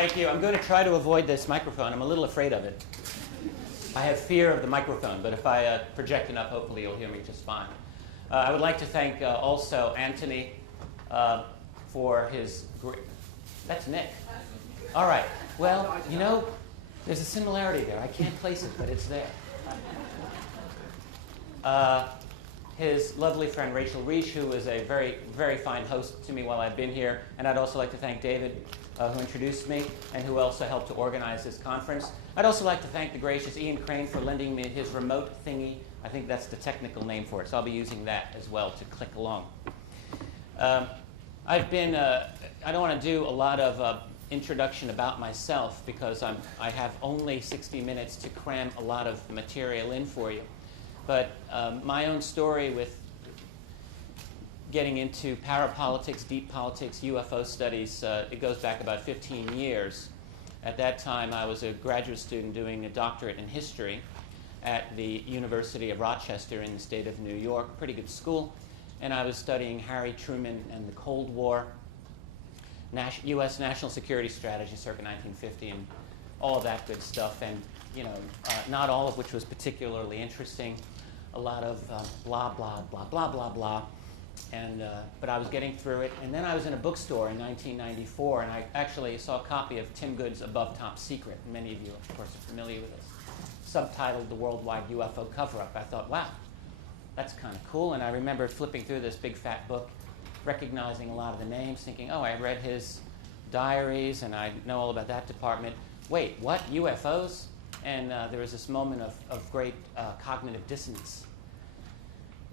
Thank you. I'm going to try to avoid this microphone. I'm a little afraid of it. I have fear of the microphone, but if I project enough, hopefully you'll hear me just fine. I would like to thank also Anthony for his great... That's Nick. All right. Well, you know, there's a similarity there. I can't place it, but it's there. His lovely friend Rachel Reich, who was a very, very fine host to me while I've been here. And I'd also like to thank David, who introduced me and who also helped to organize this conference. I'd also like to thank the gracious Ian Crane for lending me his remote thingy. I think that's the technical name for it, so I'll be using that as well to click along. I've been, I don't want to do a lot of introduction about myself because I have only 60 minutes to cram a lot of material in for you. But my own story with getting into parapolitics, deep politics, UFO studies, it goes back about 15 years. At that time, I was a graduate student doing a doctorate in history at the University of Rochester in the state of New York, pretty good school. And I was studying Harry Truman and the Cold War, U.S. national security strategy circa 1950, and all of that good stuff. And you know, not all of which was particularly interesting. A lot of blah, blah, blah, blah, blah, blah. And, but I was getting through it. And then I was in a bookstore in 1994, and I actually saw a copy of Tim Good's Above Top Secret. Many of you, of course, are familiar with this. Subtitled The Worldwide UFO Cover-Up. I thought, wow, that's kind of cool. And I remember flipping through this big fat book, recognizing a lot of the names, thinking, oh, I read his diaries, and I know all about that department. Wait, what? UFOs? And there was this moment of great cognitive dissonance.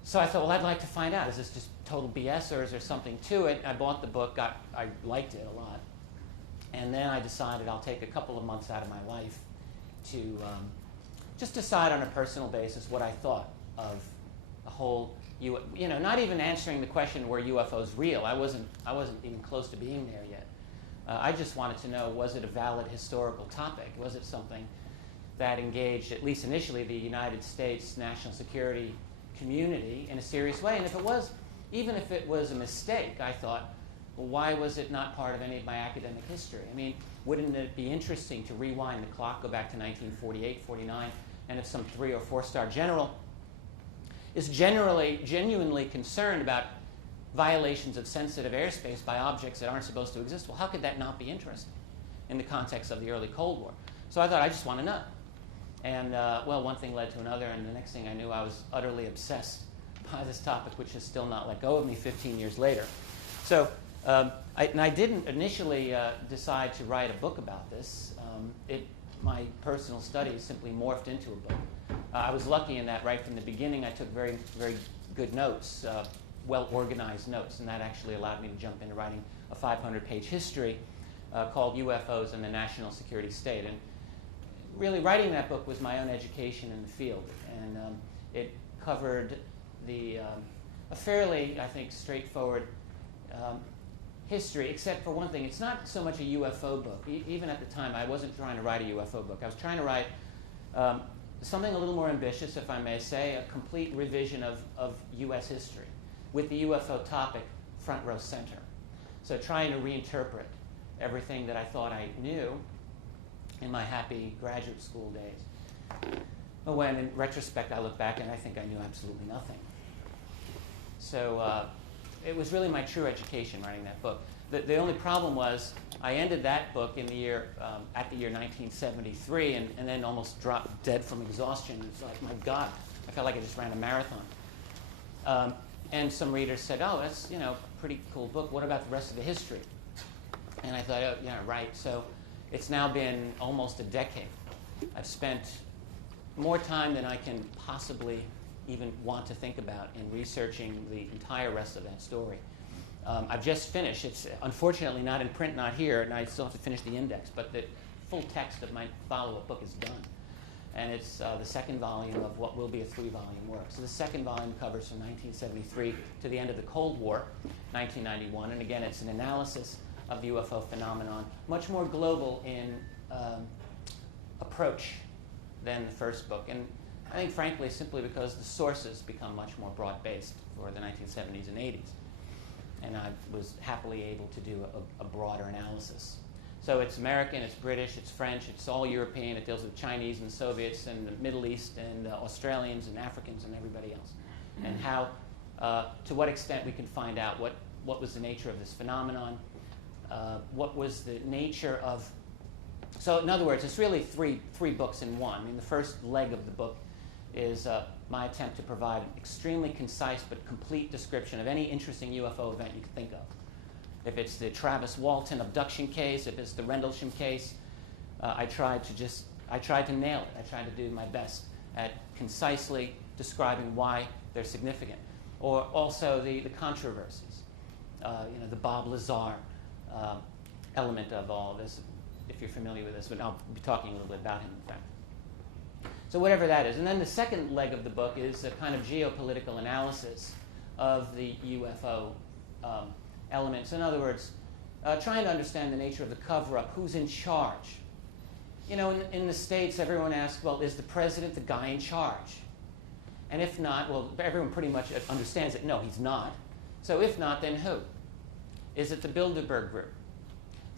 So I thought, well, I'd like to find out. Is this just total BS, or is there something to it? I bought the book. I liked it a lot. And then I decided I'll take a couple of months out of my life to just decide on a personal basis what I thought of the whole, not even answering the question, were UFOs real? I wasn't even close to being there yet. I just wanted to know, was it a valid historical topic? Was it something that engaged, at least initially, the United States national security community in a serious way? And if it was, even if it was a mistake, I thought, well, why was it not part of any of my academic history? I mean, wouldn't it be interesting to rewind the clock, go back to 1948, 49, and if some 3- or 4-star general is genuinely concerned about violations of sensitive airspace by objects that aren't supposed to exist, well, how could that not be interesting in the context of the early Cold War? So I thought, I just want to know. And, well, one thing led to another, and the next thing I knew, I was utterly obsessed by this topic, which has still not let go of me 15 years later. So, I didn't initially decide to write a book about this. My personal studies simply morphed into a book. I was lucky in that right from the beginning I took very, very good notes, well-organized notes, and that actually allowed me to jump into writing a 500-page history called UFOs and the National Security State. And really, writing that book was my own education in the field, and it covered a fairly, I think, straightforward history, except for one thing. It's not so much a UFO book. Even at the time, I wasn't trying to write a UFO book. I was trying to write something a little more ambitious, if I may say, a complete revision of U.S. history, with the UFO topic front row center. So trying to reinterpret everything that I thought I knew in my happy graduate school days. But when, in retrospect, I look back and I think I knew absolutely nothing. So it was really my true education writing that book. The only problem was I ended that book in the year, at the year 1973, and then almost dropped dead from exhaustion. It's like, my God, I felt like I just ran a marathon. And some readers said, oh, that's, a pretty cool book. What about the rest of the history? And I thought, oh, yeah, right. So it's now been almost a decade. I've spent more time than I can possibly even want to think about in researching the entire rest of that story. I've just finished. It's unfortunately not in print, not here, and I still have to finish the index, but the full text of my follow-up book is done. And it's the second volume of what will be a 3-volume work. So the second volume covers from 1973 to the end of the Cold War, 1991, and again, it's an analysis of the UFO phenomenon, much more global in approach than the first book. And I think, frankly, simply because the sources become much more broad-based for the 1970s and 80s. And I was happily able to do a broader analysis. So it's American, it's British, it's French, it's all European. It deals with Chinese and Soviets and the Middle East and Australians and Africans and everybody else. And how, to what extent we can find out what was the nature of this phenomenon, what was the nature of... So in other words, it's really three books in one. I mean, the first leg of the book is my attempt to provide an extremely concise but complete description of any interesting UFO event you could think of. If it's the Travis Walton abduction case, if it's the Rendlesham case, I tried to nail it. I tried to do my best at concisely describing why they're significant. Or also the controversies, the Bob Lazar element of all of this, if you're familiar with this, but I'll be talking a little bit about him, in fact. So whatever that is. And then the second leg of the book is a kind of geopolitical analysis of the UFO elements. In other words, trying to understand the nature of the cover-up, who's in charge. You know, in the States, everyone asks, well, is the president the guy in charge? And if not, well, everyone pretty much understands that, no, he's not. So if not, then who? Is it the Bilderberg Group,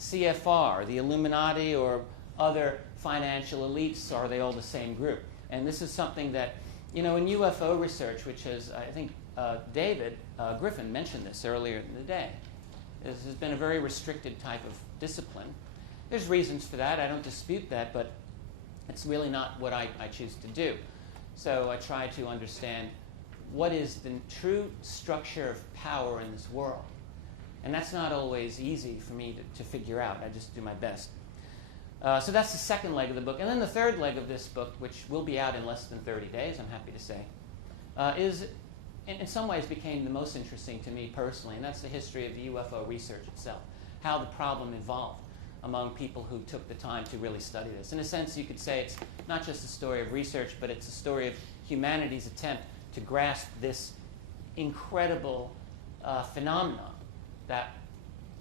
CFR, the Illuminati, or other financial elites? Are they all the same group? And this is something that, in UFO research, which is, I think, David Griffin mentioned this earlier in the day. This has been a very restricted type of discipline. There's reasons for that. I don't dispute that, but it's really not what I choose to do. So I try to understand what is the true structure of power in this world. And that's not always easy for me to figure out. I just do my best. So that's the second leg of the book. And then the third leg of this book, which will be out in less than 30 days, I'm happy to say, is in some ways became the most interesting to me personally, and that's the history of the UFO research itself, how the problem evolved among people who took the time to really study this. In a sense, you could say it's not just a story of research, but it's a story of humanity's attempt to grasp this incredible phenomenon that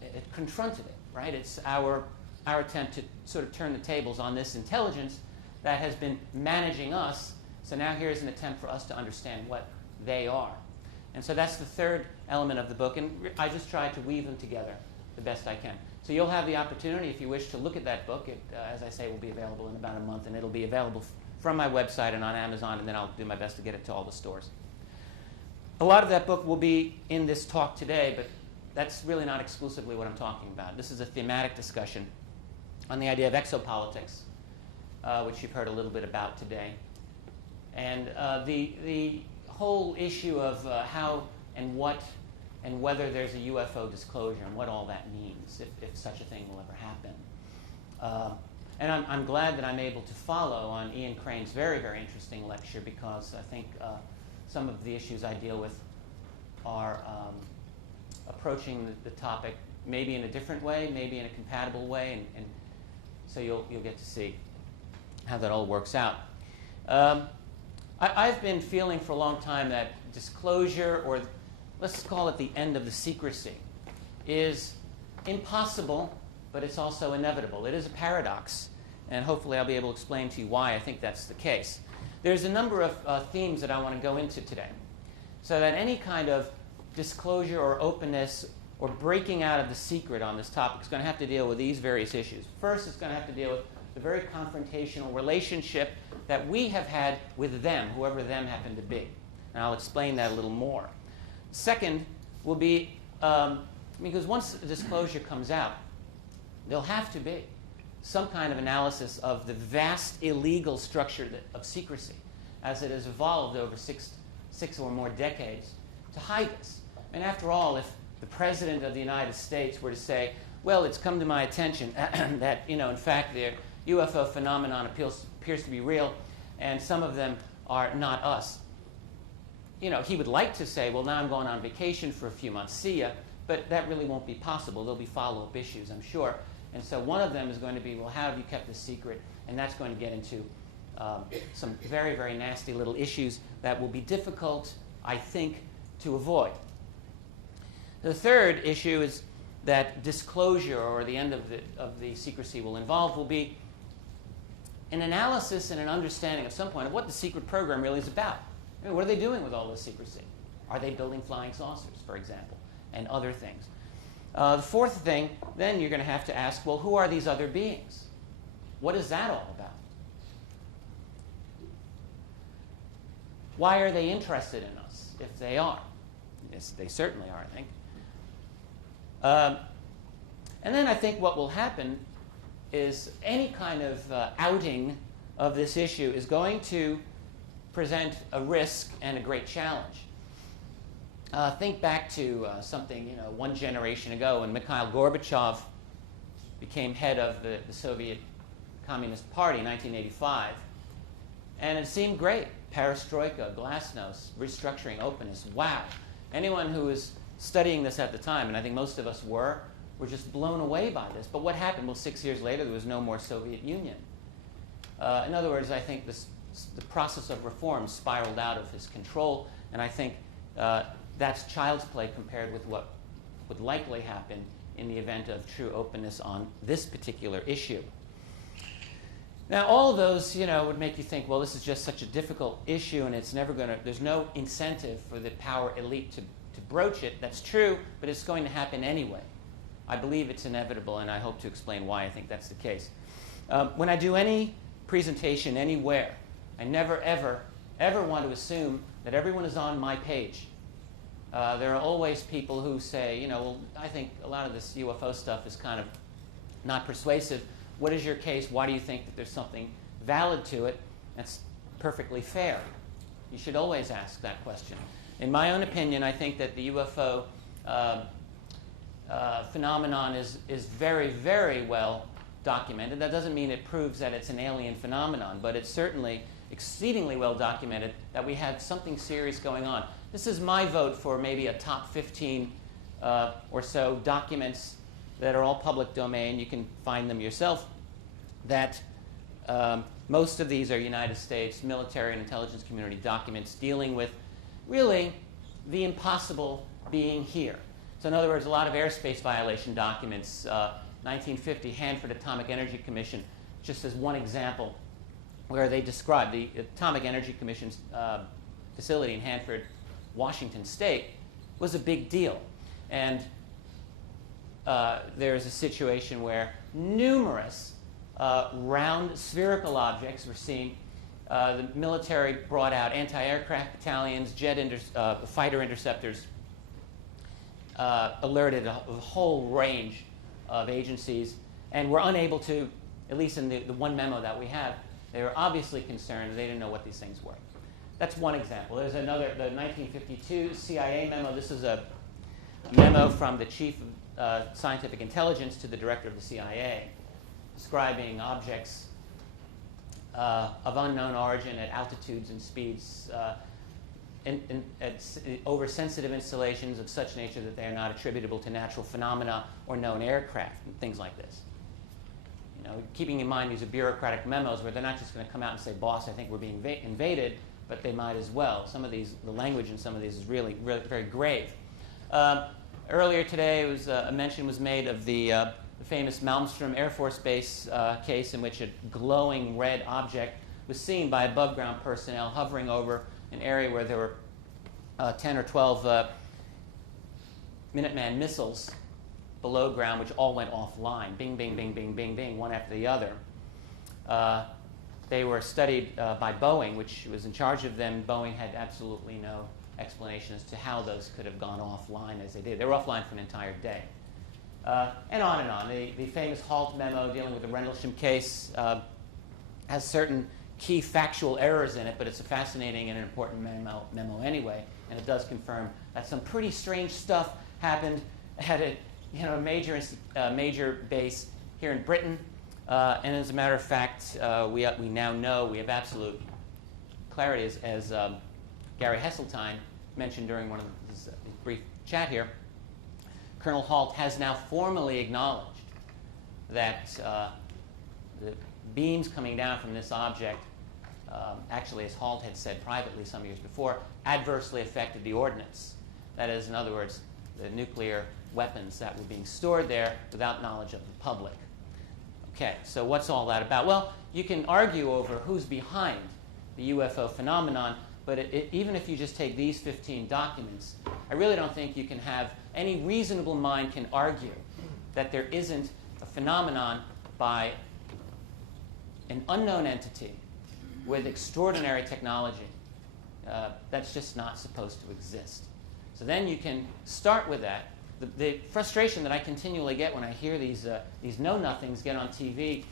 it confronted it, right? It's our attempt to sort of turn the tables on this intelligence that has been managing us. So now here's an attempt for us to understand what they are. And so that's the third element of the book, and I just try to weave them together the best I can. So you'll have the opportunity, if you wish, to look at that book. It, as I say, will be available in about a month, and it'll be available from my website and on Amazon, and then I'll do my best to get it to all the stores. A lot of that book will be in this talk today, but that's really not exclusively what I'm talking about. This is a thematic discussion on the idea of exopolitics, which you've heard a little bit about today. And the whole issue of how and what and whether there's a UFO disclosure and what all that means, if such a thing will ever happen. And I'm glad that I'm able to follow on Ian Crane's very, very interesting lecture, because I think some of the issues I deal with are approaching the topic maybe in a different way, maybe in a compatible way, and so you'll get to see how that all works out. I've been feeling for a long time that disclosure, or let's call it the end of the secrecy, is impossible, but it's also inevitable. It is a paradox, and hopefully I'll be able to explain to you why I think that's the case. There's a number of themes that I want to go into today, so that any kind of disclosure or openness or breaking out of the secret on this topic is going to have to deal with these various issues. First, it's going to have to deal with the very confrontational relationship that we have had with them, whoever them happen to be. And I'll explain that a little more. Second will be, because once the disclosure comes out, there'll have to be some kind of analysis of the vast illegal structure of secrecy as it has evolved over six or more decades to hide this. And after all, if the President of the United States were to say, well, it's come to my attention that, in fact, the UFO phenomenon appears to be real, and some of them are not us. He would like to say, well, now I'm going on vacation for a few months, see ya, but that really won't be possible. There'll be follow-up issues, I'm sure. And so one of them is going to be, well, how have you kept this secret? And that's going to get into some very, very nasty little issues that will be difficult, I think, to avoid. The third issue is that disclosure, or the end of the secrecy will involve, will be an analysis and an understanding at some point of what the secret program really is about. I mean, what are they doing with all this secrecy? Are they building flying saucers, for example, and other things? The fourth thing, then you're going to have to ask, well, who are these other beings? What is that all about? Why are they interested in us, if they are? Yes, they certainly are, I think. And then I think what will happen is any kind of outing of this issue is going to present a risk and a great challenge. Think back to something, one generation ago when Mikhail Gorbachev became head of the Soviet Communist Party in 1985. And it seemed great. Perestroika, glasnost, restructuring, openness. Wow. Anyone who was studying this at the time, and I think most of us were just blown away by this. But what happened? Well, 6 years later, there was no more Soviet Union. In other words, I think the process of reform spiraled out of his control, and I think that's child's play compared with what would likely happen in the event of true openness on this particular issue. Now, all of those, would make you think, well, this is just such a difficult issue, and it's never going to, there's no incentive for the power elite to broach it. That's true, but it's going to happen anyway. I believe it's inevitable, and I hope to explain why I think that's the case. When I do any presentation anywhere, I never, ever want to assume that everyone is on my page. There are always people who say, well, I think a lot of this UFO stuff is kind of not persuasive. What is your case? Why do you think that there's something valid to it? That's perfectly fair. You should always ask that question. In my own opinion, I think that the UFO phenomenon is very, very well documented. That doesn't mean it proves that it's an alien phenomenon, but it's certainly exceedingly well documented that we have something serious going on. This is my vote for maybe a top 15 or so documents that are all public domain. You can find them yourself. That most of these are United States military and intelligence community documents dealing with really the impossible being here. So in other words, a lot of airspace violation documents, 1950 Hanford Atomic Energy Commission, just as one example, where they describe the Atomic Energy Commission's facility in Hanford, Washington State, was a big deal. And there's a situation where numerous round spherical objects were seen. The military brought out anti-aircraft battalions, fighter interceptors, alerted a whole range of agencies, and were unable to, at least in the one memo that we have, they were obviously concerned. They didn't know what these things were. That's one example. There's another, the 1952 CIA memo. This is a memo from the chief of scientific intelligence to the director of the CIA, describing objects of unknown origin at altitudes and speeds over sensitive installations of such nature that they are not attributable to natural phenomena or known aircraft, and things like this. Keeping in mind these are bureaucratic memos where they're not just going to come out and say, boss, I think we're being invaded, but they might as well. Some of these, the language in some of these is really, really very grave. Earlier today, a mention was made of the famous Malmstrom Air Force Base case in which a glowing red object was seen by above-ground personnel hovering over an area where there were 10 or 12 Minuteman missiles below ground, which all went offline. Bing, bing, bing, bing, bing, bing, one after the other. They were studied by Boeing, which was in charge of them. Boeing had absolutely no explanation as to how those could have gone offline as they did. They were offline for an entire day. And on and on. The famous Halt memo dealing with the Rendlesham case has certain key factual errors in it, but it's a fascinating and an important memo anyway, and it does confirm that some pretty strange stuff happened at a major base here in Britain. And as a matter of fact, we now know, we have absolute clarity, as Gary Hesseltine mentioned during one of his brief chat here. Colonel Halt has now formally acknowledged that the beams coming down from this object, actually, as Halt had said privately some years before, adversely affected the ordnance. That is, in other words, the nuclear weapons that were being stored there without knowledge of the public. Okay, so what's all that about? Well, you can argue over who's behind the UFO phenomenon, but even if you just take these 15 documents, I really don't think you can have any reasonable mind can argue that there isn't a phenomenon by an unknown entity with extraordinary technology that's just not supposed to exist. So then you can start with that. The frustration that I continually get when I hear these know-nothings get on TV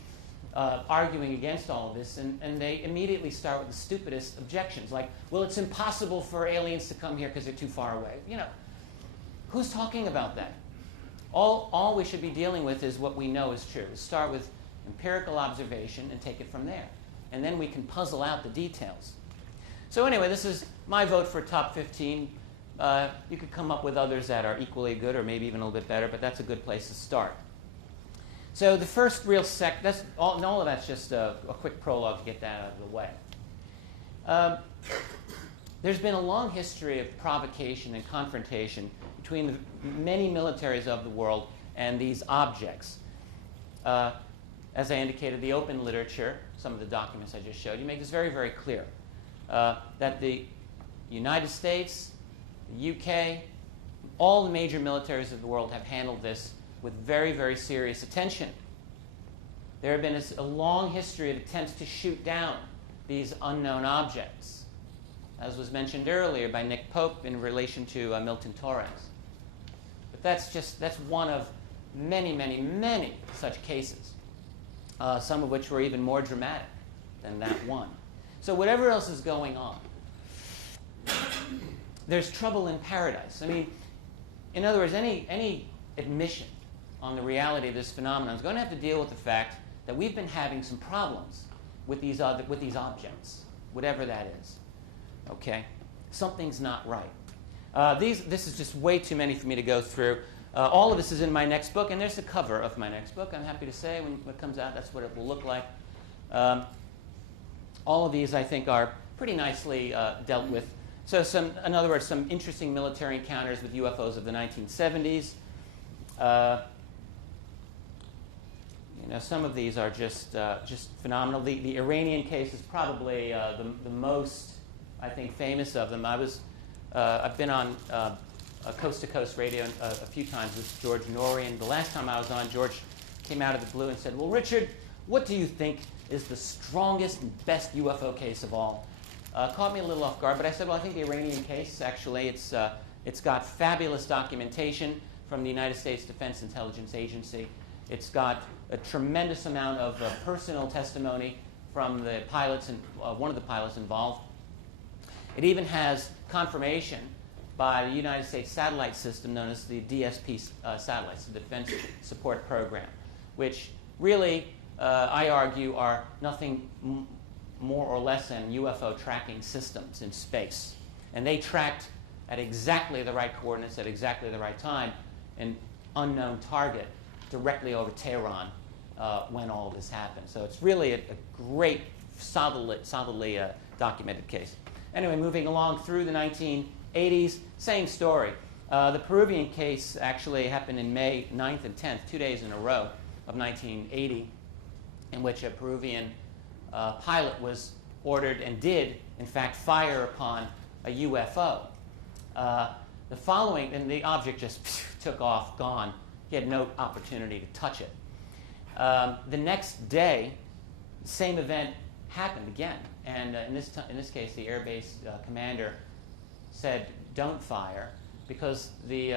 arguing against all of this, and they immediately start with the stupidest objections, like, well, it's impossible for aliens to come here because they're too far away. You know, who's talking about that? All we should be dealing with is what we know is true. Start with empirical observation and take it from there. And then we can puzzle out the details. So anyway, this is my vote for top 15. You could come up with others that are equally good or maybe even a little bit better, but that's a good place to start. So the first real all of that's just a quick prologue to get that out of the way. There's been a long history of provocation and confrontation between the many militaries of the world and these objects. As I indicated, the open literature, some of the documents I just showed you, make this very, very clear. That the United States, the UK, all the major militaries of the world have handled this with very, very serious attention. There have been a long history of attempts to shoot down these unknown objects, as was mentioned earlier by Nick Pope in relation to Milton Torres. But that's one of many, many, many such cases, some of which were even more dramatic than that one. So whatever else is going on, there's trouble in paradise. I mean, in other words, any admission on the reality of this phenomenon is going to have to deal with the fact that we've been having some problems with these objects, whatever that is. Okay? Something's not right. This is just way too many for me to go through. All of this is in my next book, and there's the cover of my next book. I'm happy to say when it comes out, that's what it will look like. All of these, I think, are pretty nicely dealt with. So in other words, some interesting military encounters with UFOs of the 1970s. Some of these are just phenomenal. The Iranian case is probably the most, I think, famous of them. I've been on Coast to Coast Radio a few times with George Norrie, the last time I was on, George came out of the blue and said, "Well, Richard, what do you think is the strongest and best UFO case of all?" Caught me a little off guard, but I said, well, I think the Iranian case, actually, it's got fabulous documentation from the United States Defense Intelligence Agency. It's got a tremendous amount of personal testimony from the pilots and one of the pilots involved. It even has confirmation by the United States satellite system known as the DSP satellites, the Defense Support Program, which really, I argue, are nothing more or less than UFO tracking systems in space. And they tracked at exactly the right coordinates at exactly the right time an unknown target directly over Tehran when all this happened. So it's really a great, solidly documented case. Anyway, moving along through the 1980s, same story. The Peruvian case actually happened in May 9th and 10th, 2 days in a row of 1980, in which a Peruvian pilot was ordered and did, in fact, fire upon a UFO. And the object just took off, gone. He had no opportunity to touch it. The next day, the same event happened again. And in this case, the Air Base commander said, "Don't fire," because the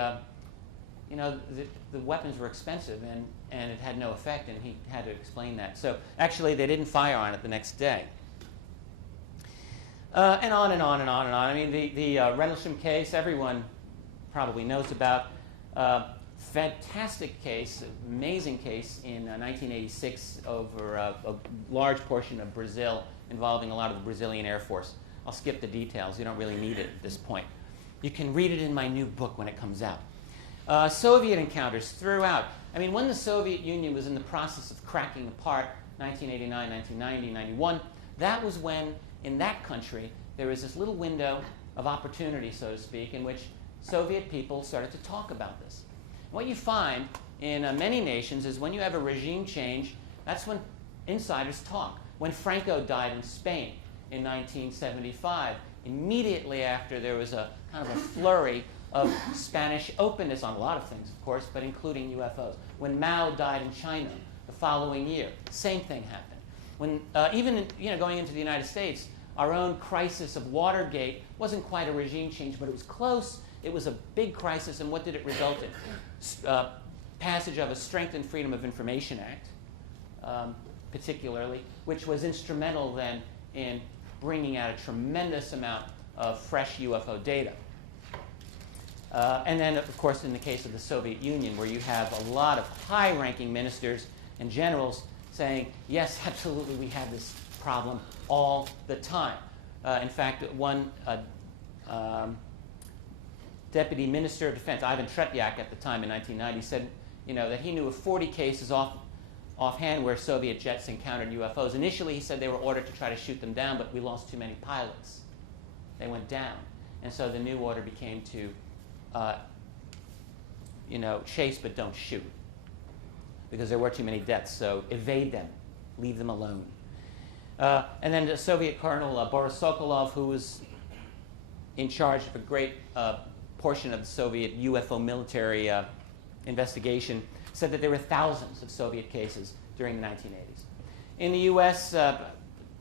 weapons were expensive and it had no effect, and he had to explain that. So actually, they didn't fire on it the next day. And on and on and on and on. I mean, the Rendlesham case, everyone probably knows about. Fantastic case, amazing case in 1986 over a large portion of Brazil involving a lot of the Brazilian Air Force. I'll skip the details. You don't really need it at this point. You can read it in my new book when it comes out. Soviet encounters throughout. I mean, when the Soviet Union was in the process of cracking apart, 1989, 1990, 91, that was when, in that country, there was this little window of opportunity, so to speak, in which Soviet people started to talk about this. What you find in many nations is when you have a regime change, that's when insiders talk. When Franco died in Spain in 1975, immediately after there was a kind of a flurry of Spanish openness on a lot of things, of course, but including UFOs. When Mao died in China the following year, same thing happened. When even going into the United States, our own crisis of Watergate wasn't quite a regime change, but it was close. It was a big crisis, and what did it result in? Passage of a Strengthened Freedom of Information Act, particularly, which was instrumental then in bringing out a tremendous amount of fresh UFO data. And then, of course, in the case of the Soviet Union, where you have a lot of high-ranking ministers and generals saying, yes, absolutely, we have this problem all the time. In fact, one Deputy Minister of Defense, Ivan Trepyak, at the time in 1990, said that he knew of 40 cases offhand where Soviet jets encountered UFOs. Initially, he said they were ordered to try to shoot them down, but we lost too many pilots. They went down. And so the new order became to chase but don't shoot, because there were too many deaths. So evade them, leave them alone. And then the Soviet Colonel Boris Sokolov, who was in charge of a great portion of the Soviet UFO military investigation, said that there were thousands of Soviet cases during the 1980s. In the U.S., I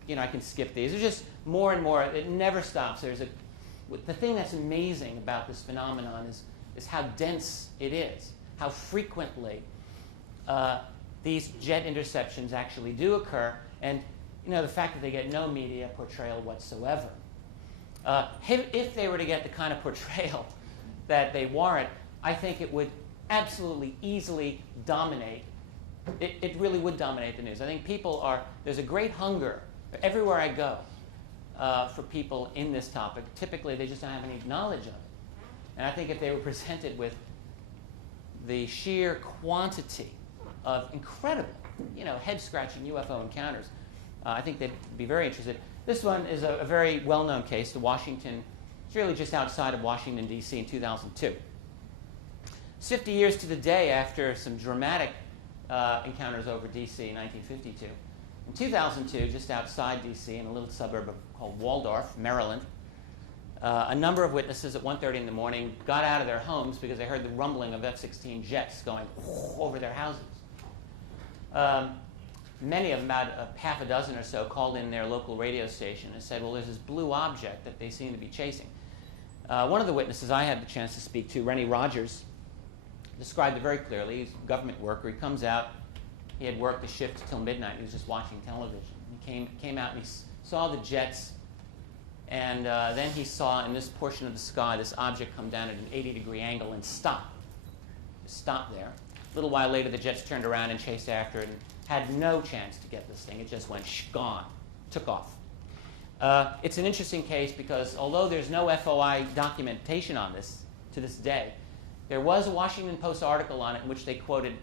can skip these. There's just more and more. It never stops. The thing that's amazing about this phenomenon is how dense it is, how frequently these jet interceptions actually do occur, and the fact that they get no media portrayal whatsoever. If they were to get the kind of portrayal that they warrant, I think it would absolutely easily dominate. It really would dominate the news. I think there's a great hunger everywhere I go for people in this topic. Typically, they just don't have any knowledge of it. And I think if they were presented with the sheer quantity of incredible, head-scratching UFO encounters, I think they'd be very interested. This one is a very well-known case, it's really just outside of Washington, D.C. in 2002. It's 50 years to the day after some dramatic encounters over D.C. in 1952. In 2002, just outside D.C., in a little suburb called Waldorf, Maryland, a number of witnesses at 1:30 in the morning got out of their homes because they heard the rumbling of F-16 jets going over their houses. Many of them, about half a dozen or so, called in their local radio station and said, well, there's this blue object that they seem to be chasing. One of the witnesses I had the chance to speak to, Rennie Rogers, described it very clearly. He's a government worker. He comes out. He had worked the shift till midnight. He was just watching television. He came out and he saw the jets, and then he saw in this portion of the sky this object come down at an 80-degree angle and stop. Just stop there. A little while later, the jets turned around and chased after it and had no chance to get this thing. It just went gone, took off. It's an interesting case because although there's no FOI documentation on this to this day, there was a Washington Post article on it in which they quoted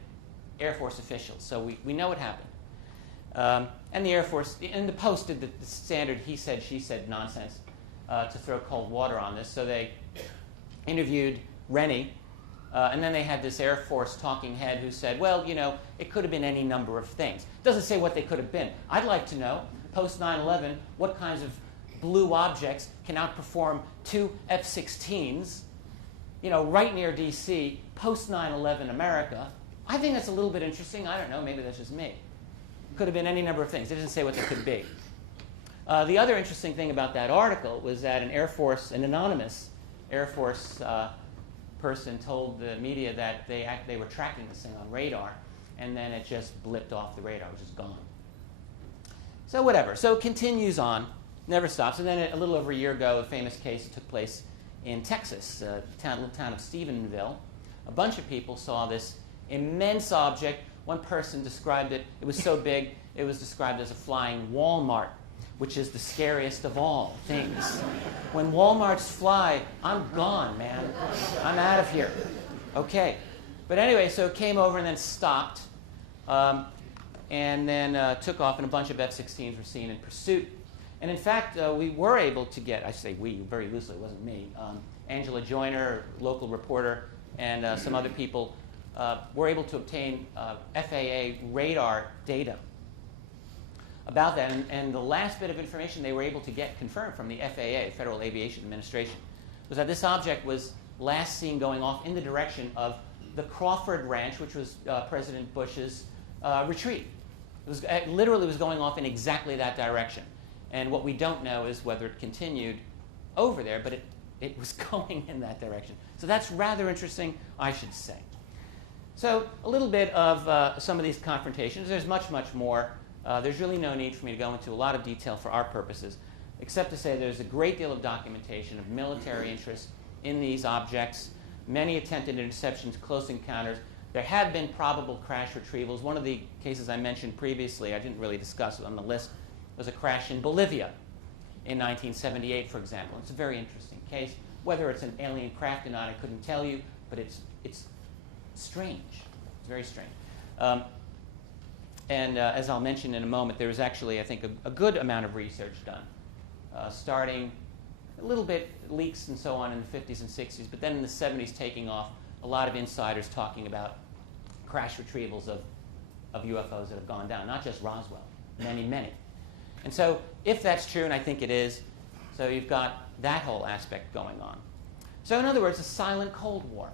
Air Force officials, so we know it happened. And the Air Force, and the Post did the standard he said, she said nonsense to throw cold water on this. So they interviewed Rennie, and then they had this Air Force talking head who said, well, it could have been any number of things. Doesn't say what they could have been. I'd like to know, post 9/11, what kinds of blue objects can outperform two F-16s, right near D.C., post 9/11 America. I think that's a little bit interesting. I don't know. Maybe that's just me. Could have been any number of things. It doesn't say what they could be. The other interesting thing about that article was that an anonymous Air Force person told the media that they were tracking this thing on radar, and then it just blipped off the radar, which is gone. So whatever. So it continues on, never stops. And then a little over a year ago, a famous case took place in Texas, little town of Stephenville. A bunch of people saw this immense object. One person described it. It was so big, it was described as a flying Walmart, which is the scariest of all things. When Walmarts fly, I'm gone, man. I'm out of here. Okay. But anyway, so it came over and then stopped, and then took off, and a bunch of F-16s were seen in pursuit. And in fact, we were able to get, I say we, very loosely, it wasn't me, Angela Joyner, local reporter, and some other people were able to obtain FAA radar data about that. And the last bit of information they were able to get confirmed from the FAA, Federal Aviation Administration, was that this object was last seen going off in the direction of the Crawford Ranch, which was President Bush's retreat. It literally was going off in exactly that direction. And what we don't know is whether it continued over there, but it was going in that direction. So that's rather interesting, I should say. So a little bit of some of these confrontations. There's much, much more. There's really no need for me to go into a lot of detail for our purposes, except to say there's a great deal of documentation of military interest in these objects, many attempted interceptions, close encounters. There have been probable crash retrievals. One of the cases I mentioned previously, I didn't really discuss it on the list, was a crash in Bolivia in 1978, for example. It's a very interesting case. Whether it's an alien craft or not, I couldn't tell you, but it's strange. It's very strange. And as I'll mention in a moment, there was actually, I think, a good amount of research done, starting a little bit leaks and so on in the 50s and 60s, but then in the 70s taking off, a lot of insiders talking about crash retrievals of UFOs that have gone down, not just Roswell, many, many. And so if that's true, and I think it is, so you've got that whole aspect going on. So in other words, a silent Cold War.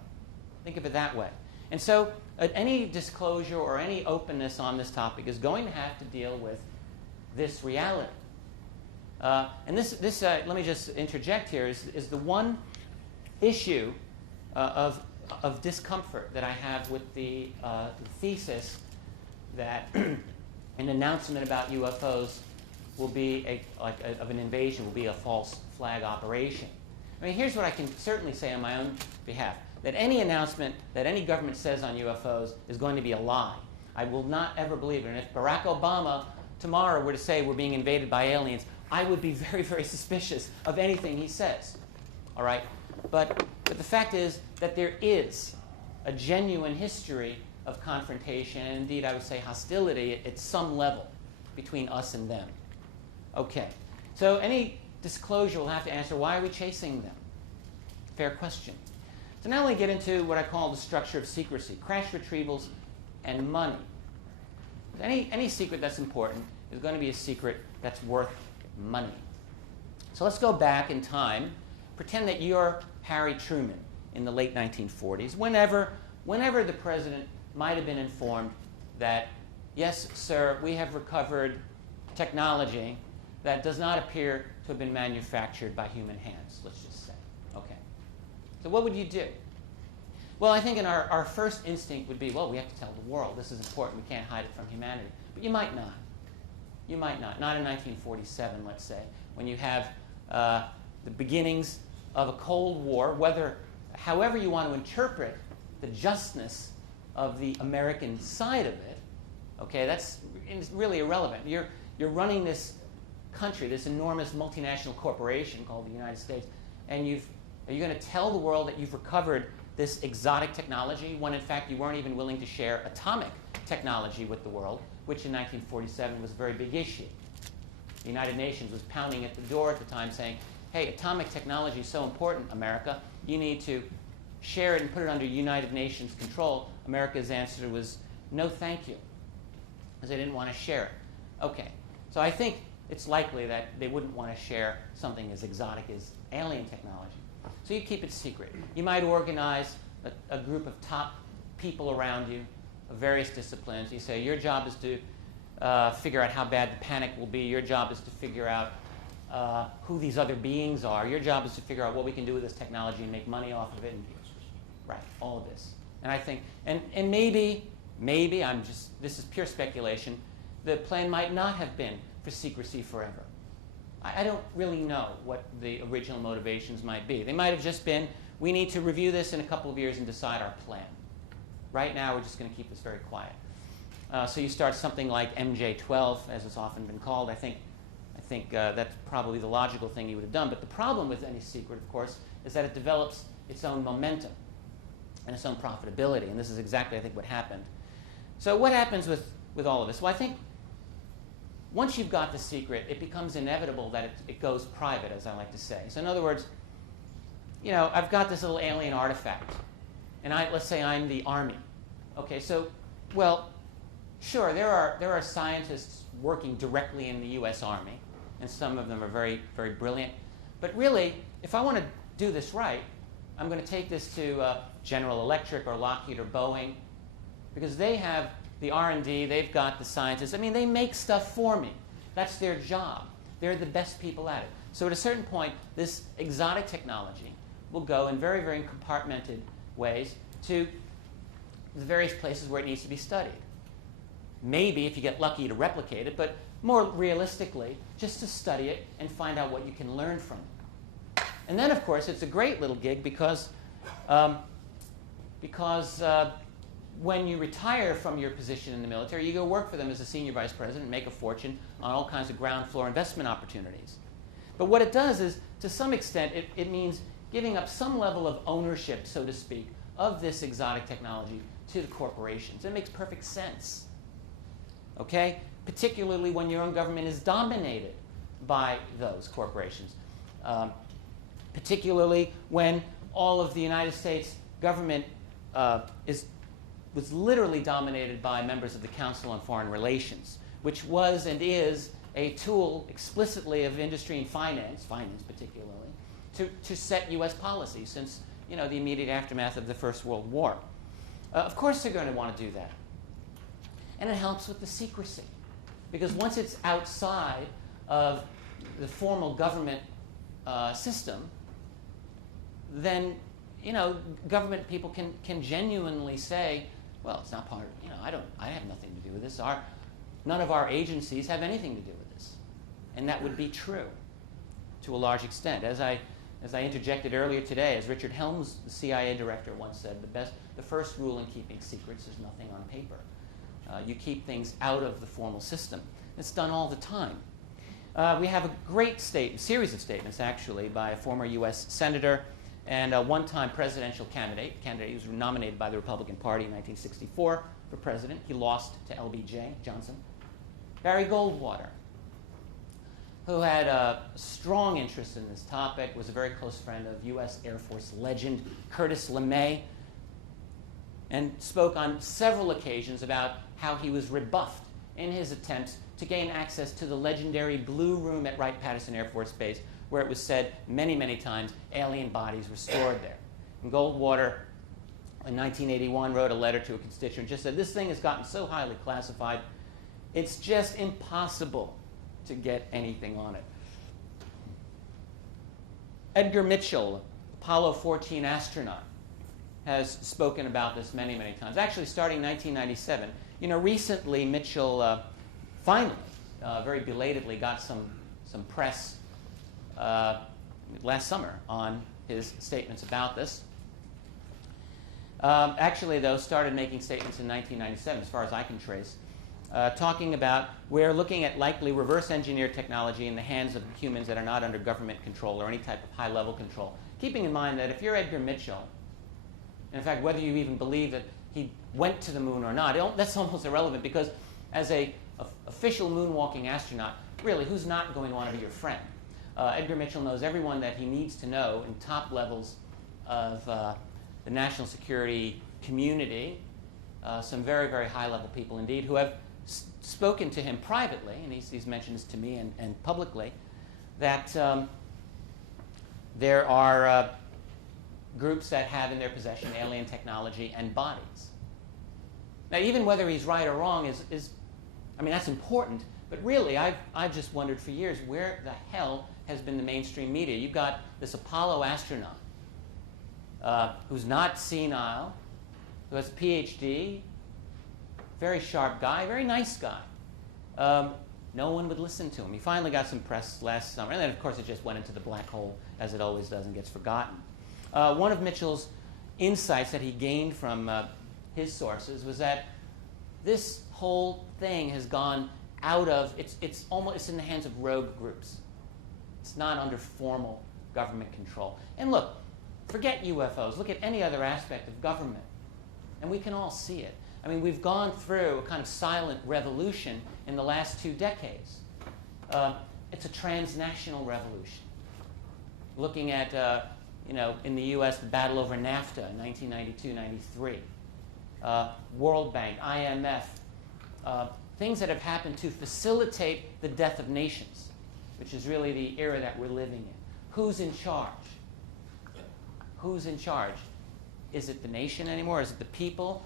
Think of it that way. And so any disclosure or any openness on this topic is going to have to deal with this reality. And this let me just interject here, is the one issue of discomfort that I have with the thesis that an announcement about UFOs will be of an invasion will be a false flag operation. I mean, here's what I can certainly say on my own behalf, that any announcement that any government says on UFOs is going to be a lie. I will not ever believe it. And if Barack Obama tomorrow were to say we're being invaded by aliens, I would be very, very suspicious of anything he says. All right? But the fact is that there is a genuine history of confrontation, and indeed I would say hostility at some level between us and them. Okay. So any disclosure will have to answer, why are we chasing them? Fair question. So now we get into what I call the structure of secrecy, crash retrievals and money. Any secret that's important is going to be a secret that's worth money. So let's go back in time. Pretend that you're Harry Truman in the late 1940s, whenever the president might have been informed that, yes, sir, we have recovered technology that does not appear to have been manufactured by human hands, let's just say. Okay. So what would you do? Well, I think our first instinct would be, well, we have to tell the world. This is important. We can't hide it from humanity. But you might not. You might not. Not in 1947, let's say, when you have the beginnings of a Cold War, however you want to interpret the justness of the American side of it, okay, that's really irrelevant. You're running this country, this enormous multinational corporation called the United States, and are you going to tell the world that you've recovered this exotic technology when in fact you weren't even willing to share atomic technology with the world, which in 1947 was a very big issue. The United Nations was pounding at the door at the time saying, hey, atomic technology is so important, America, you need to share it and put it under United Nations control. America's answer was, no thank you, because they didn't want to share it. Okay, so I think it's likely that they wouldn't want to share something as exotic as alien technology. So you keep it secret. You might organize a group of top people around you of various disciplines. You say, your job is to figure out how bad the panic will be. Your job is to figure out who these other beings are. Your job is to figure out what we can do with this technology and make money off of it. Right, all of this. And I think, and maybe, this is pure speculation, the plan might not have been for secrecy forever. I don't really know what the original motivations might be. They might have just been, we need to review this in a couple of years and decide our plan. Right now, we're just going to keep this very quiet. So you start something like MJ-12, as it's often been called. I think that's probably the logical thing you would have done. But the problem with any secret, of course, is that it develops its own momentum and its own profitability. And this is exactly, I think, what happened. So what happens with all of this? Well, I think once you've got the secret, it becomes inevitable that it goes private, as I like to say. So in other words, I've got this little alien artifact, and let's say I'm the Army. Okay, so, well, Sure, there are scientists working directly in the U.S. Army, and some of them are very, very brilliant. But really, if I want to do this right, I'm going to take this to General Electric or Lockheed or Boeing, because they have the R&D, they've got the scientists. I mean, they make stuff for me. That's their job. They're the best people at it. So at a certain point, this exotic technology will go in very, very compartmented ways to the various places where it needs to be studied. Maybe, if you get lucky, to replicate it, but more realistically, just to study it and find out what you can learn from it. And then, of course, it's a great little gig because when you retire from your position in the military, you go work for them as a senior vice president and make a fortune on all kinds of ground floor investment opportunities. But what it does is, to some extent, it means giving up some level of ownership, so to speak, of this exotic technology to the corporations. It makes perfect sense. Okay? Particularly when your own government is dominated by those corporations. Particularly when all of the United States government was literally dominated by members of the Council on Foreign Relations, which was and is a tool explicitly of industry and finance particularly, to set U.S. policy since the immediate aftermath of the First World War. Of course they're going to want to do that. And it helps with the secrecy. Because once it's outside of the formal government system, then government people can genuinely say, well, it's not part of, I have nothing to do with this. None of our agencies have anything to do with this. And that would be true to a large extent. As I interjected earlier today, as Richard Helms, the CIA director, once said, the first rule in keeping secrets is nothing on paper. You keep things out of the formal system. It's done all the time. We have a great series of statements, actually, by a former U.S. senator and a one-time presidential candidate. He was nominated by the Republican Party in 1964 for president. He lost to LBJ, Johnson. Barry Goldwater, who had a strong interest in this topic, was a very close friend of U.S. Air Force legend Curtis LeMay, and spoke on several occasions about how he was rebuffed in his attempts to gain access to the legendary Blue Room at Wright-Patterson Air Force Base, where it was said many, many times alien bodies were stored there. And Goldwater, in 1981, wrote a letter to a constituent, just said, this thing has gotten so highly classified, it's just impossible to get anything on it. Edgar Mitchell, Apollo 14 astronaut, has spoken about this many, many times. Actually, starting in 1997. Recently, Mitchell finally, very belatedly, got some press last summer on his statements about this. Actually, though, started making statements in 1997, as far as I can trace, talking about we're looking at likely reverse-engineered technology in the hands of humans that are not under government control or any type of high-level control. Keeping in mind that if you're Edgar Mitchell, and in fact, whether you even believe that he went to the moon or not, that's almost irrelevant, because as an official moonwalking astronaut, really, who's not going to want to be your friend? Edgar Mitchell knows everyone that he needs to know in top levels of the national security community, some very, very high-level people indeed, who have spoken to him privately, and he's mentioned this to me and publicly, that there are groups that have in their possession alien technology and bodies. Now, even whether he's right or wrong is that's important, but really, I've just wondered for years, where the hell has been the mainstream media? You've got this Apollo astronaut who's not senile, who has a PhD, very sharp guy, very nice guy. No one would listen to him. He finally got some press last summer, and then, of course, it just went into the black hole, as it always does, and gets forgotten. One of Mitchell's insights that he gained from his sources was that this whole thing has gone out of, it's in the hands of rogue groups. It's not under formal government control. And look, forget UFOs. Look at any other aspect of government, and we can all see it. We've gone through a kind of silent revolution in the last 2 decades. It's a transnational revolution. Looking at, in the U.S., the battle over NAFTA in 1992-93. World Bank, IMF, things that have happened to facilitate the death of nations, which is really the era that we're living in. Who's in charge? Who's in charge? Is it the nation anymore? Is it the people?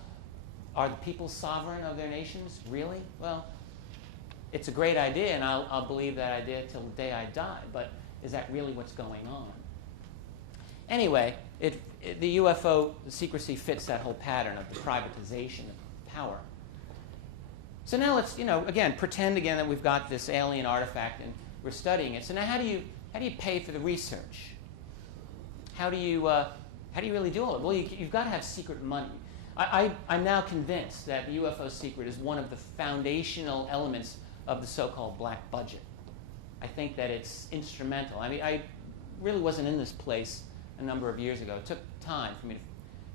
Are the people sovereign of their nations? Really? Well, it's a great idea, and I'll believe that idea till the day I die, but is that really what's going on? Anyway, the UFO secrecy fits that whole pattern of the privatization of power. So now let's, again, pretend again that we've got this alien artifact and we're studying it. So now how do you pay for the research? How do you really do all of it? Well, you've got to have secret money. I'm now convinced that the UFO secret is one of the foundational elements of the so-called black budget. I think that it's instrumental. I mean, I really wasn't in this place a number of years ago. It took time for me to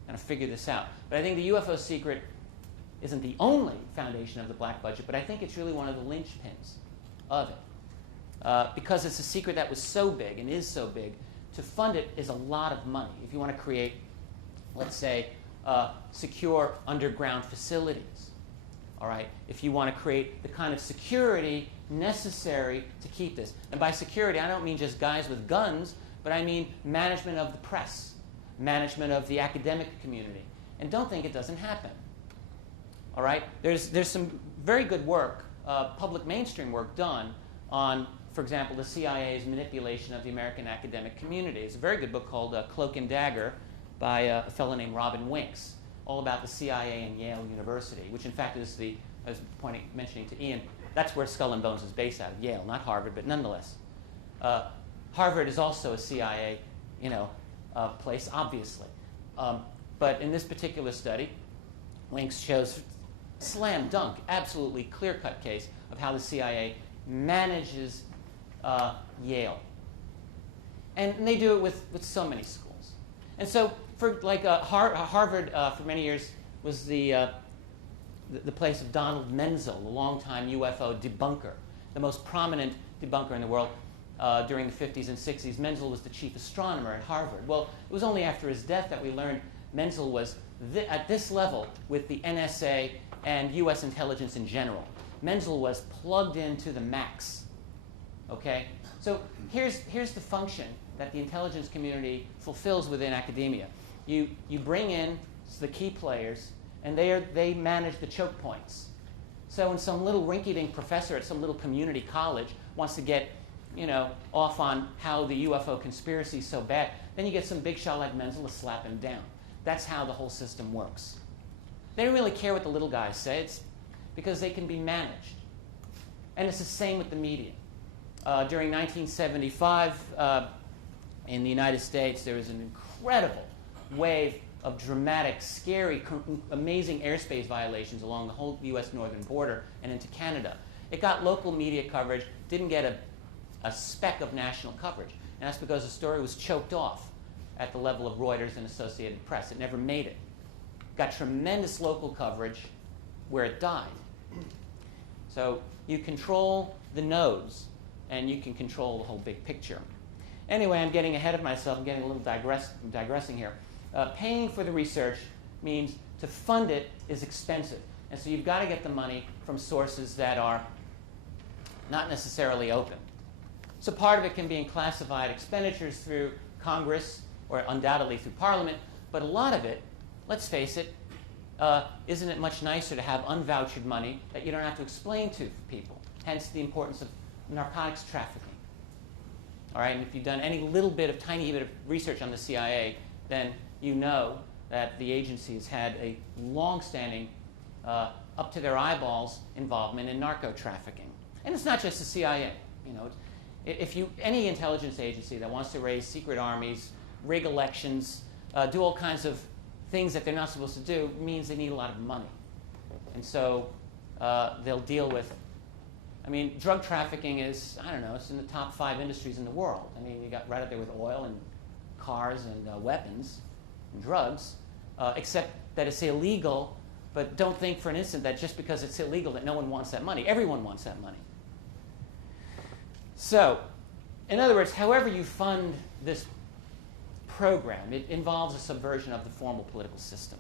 kind of figure this out. But I think the UFO secret isn't the only foundation of the black budget, but I think it's really one of the linchpins of it. Because it's a secret that was so big and is so big, to fund it is a lot of money. If you want to create, let's say, secure underground facilities, all right? If you want to create the kind of security necessary to keep this. And by security, I don't mean just guys with guns, but I mean management of the press, management of the academic community. And don't think it doesn't happen. All right? There's some very good work, public mainstream work done on, for example, the CIA's manipulation of the American academic community. It's a very good book called Cloak and Dagger by a fellow named Robin Winks, all about the CIA and Yale University, which in fact is I was mentioning to Ian, that's where Skull and Bones is based out of, Yale, not Harvard, but nonetheless. Harvard is also a CIA, place, obviously. But in this particular study, Winks shows slam dunk, absolutely clear-cut case of how the CIA manages Yale. And they do it with so many schools. And so, for like Harvard, for many years, was the place of Donald Menzel, the longtime UFO debunker, the most prominent debunker in the world during the 50s and 60s. Menzel was the chief astronomer at Harvard. Well, it was only after his death that we learned Menzel was at this level with the NSA and U.S. intelligence in general. Menzel was plugged into the max. Okay? So here's the function that the intelligence community fulfills within academia. You bring in the key players, and they manage the choke points. So when some little rinky-dink professor at some little community college wants to get, off on how the UFO conspiracy is so bad, then you get some big shot like Menzel to slap him down. That's how the whole system works. They don't really care what the little guys say. It's because they can be managed. And it's the same with the media. During 1975, in the United States, there was an incredible wave of dramatic, scary, amazing airspace violations along the whole U.S. northern border and into Canada. It got local media coverage, didn't get a speck of national coverage. And that's because the story was choked off at the level of Reuters and Associated Press. It never made it. Got tremendous local coverage where it died. So you control the nodes, and you can control the whole big picture. Anyway, I'm getting ahead of myself. I'm getting a little digressing here. Paying for the research means to fund it is expensive. And so you've got to get the money from sources that are not necessarily open. So part of it can be in classified expenditures through Congress or undoubtedly through Parliament. But a lot of it, let's face it, isn't it much nicer to have unvouchered money that you don't have to explain to people? Hence the importance of narcotics trafficking. All right, and if you've done any tiny bit of research on the CIA, then you know that the agency has had a long-standing, up to their eyeballs involvement in narco trafficking. And it's not just the CIA. Any intelligence agency that wants to raise secret armies, rig elections, do all kinds of things that they're not supposed to do, means they need a lot of money. And so they'll deal with, drug trafficking is, it's in the top 5 industries in the world. You got right up there with oil and cars and weapons and drugs, except that it's illegal, but don't think for an instant that just because it's illegal that no one wants that money. Everyone wants that money. So, in other words, however you fund this program, it involves a subversion of the formal political system.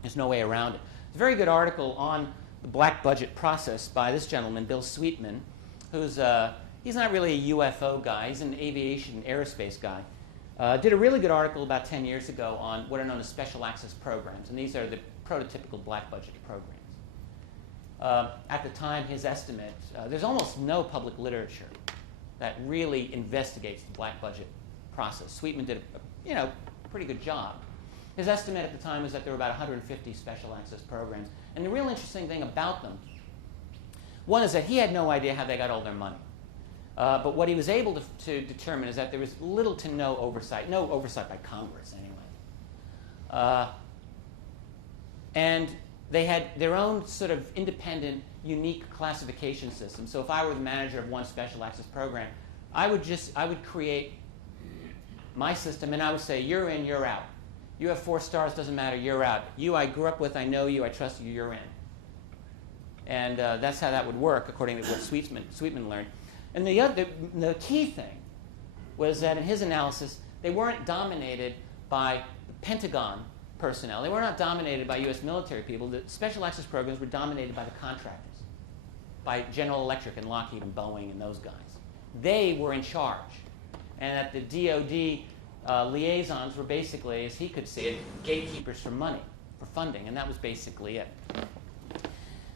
There's no way around it. There's a very good article on the black budget process by this gentleman, Bill Sweetman, who's he's not really a UFO guy. He's an aviation aerospace guy. Did a really good article about 10 years ago on what are known as special access programs, and these are the prototypical black budget programs. At the time, his estimate, there's almost no public literature that really investigates the black budget process. Sweetman did a pretty good job. His estimate at the time was that there were about 150 special access programs. And the real interesting thing about them, one is that he had no idea how they got all their money. But what he was able to determine is that there was little to no oversight by Congress anyway. And they had their own sort of independent, unique classification system. So if I were the manager of one special access program, I would create my system, and I would say, you're in, you're out. You have 4 stars, doesn't matter, you're out. You I grew up with, I know you, I trust you, you're in. And that's how that would work, according to what Sweetman learned. And the key thing was that in his analysis, they weren't dominated by the Pentagon personnel. They were not dominated by U.S. military people. The special access programs were dominated by the contractors, by General Electric and Lockheed and Boeing and those guys. They were in charge. And that the DOD liaisons were basically, as he could see it, gatekeepers for money, for funding, and that was basically it.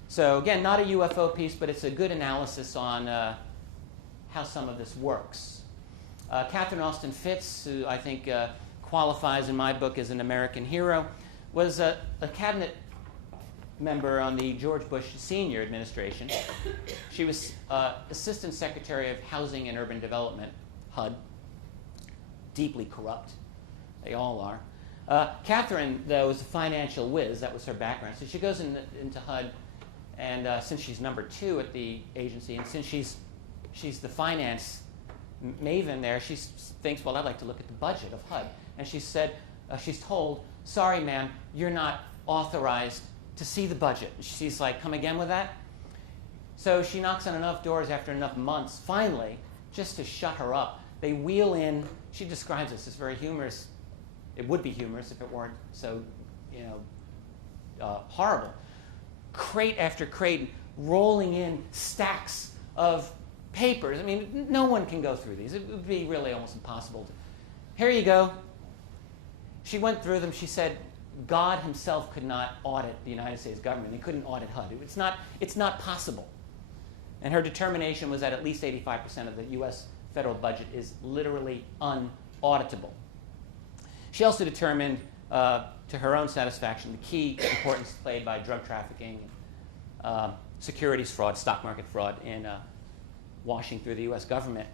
So again, not a UFO piece, but it's a good analysis on how some of this works. Catherine Austin Fitts, who I think qualifies in my book as an American hero, was a cabinet member on the George Bush Sr. administration. She was Assistant Secretary of Housing and Urban Development, HUD. Deeply corrupt. They all are. Catherine, though, was a financial whiz. That was her background. So she goes into HUD, and since she's number 2 at the agency, and since she's the finance maven there, she thinks, well, I'd like to look at the budget of HUD. And she said, she's told, sorry, ma'am, you're not authorized to see the budget. She's like, come again with that? So she knocks on enough doors after enough months, finally, just to shut her up. They wheel in, she describes this as very humorous. It would be humorous if it weren't so, horrible. Crate after crate, rolling in stacks of papers. I mean, no one can go through these. It would be really almost impossible. Here you go. She went through them. She said, God himself could not audit the United States government. They couldn't audit HUD. It's not possible. And her determination was that at least 85% of the U.S. federal budget is literally unauditable. She also determined, to her own satisfaction, the key importance played by drug trafficking, securities fraud, stock market fraud in washing through the U.S. government.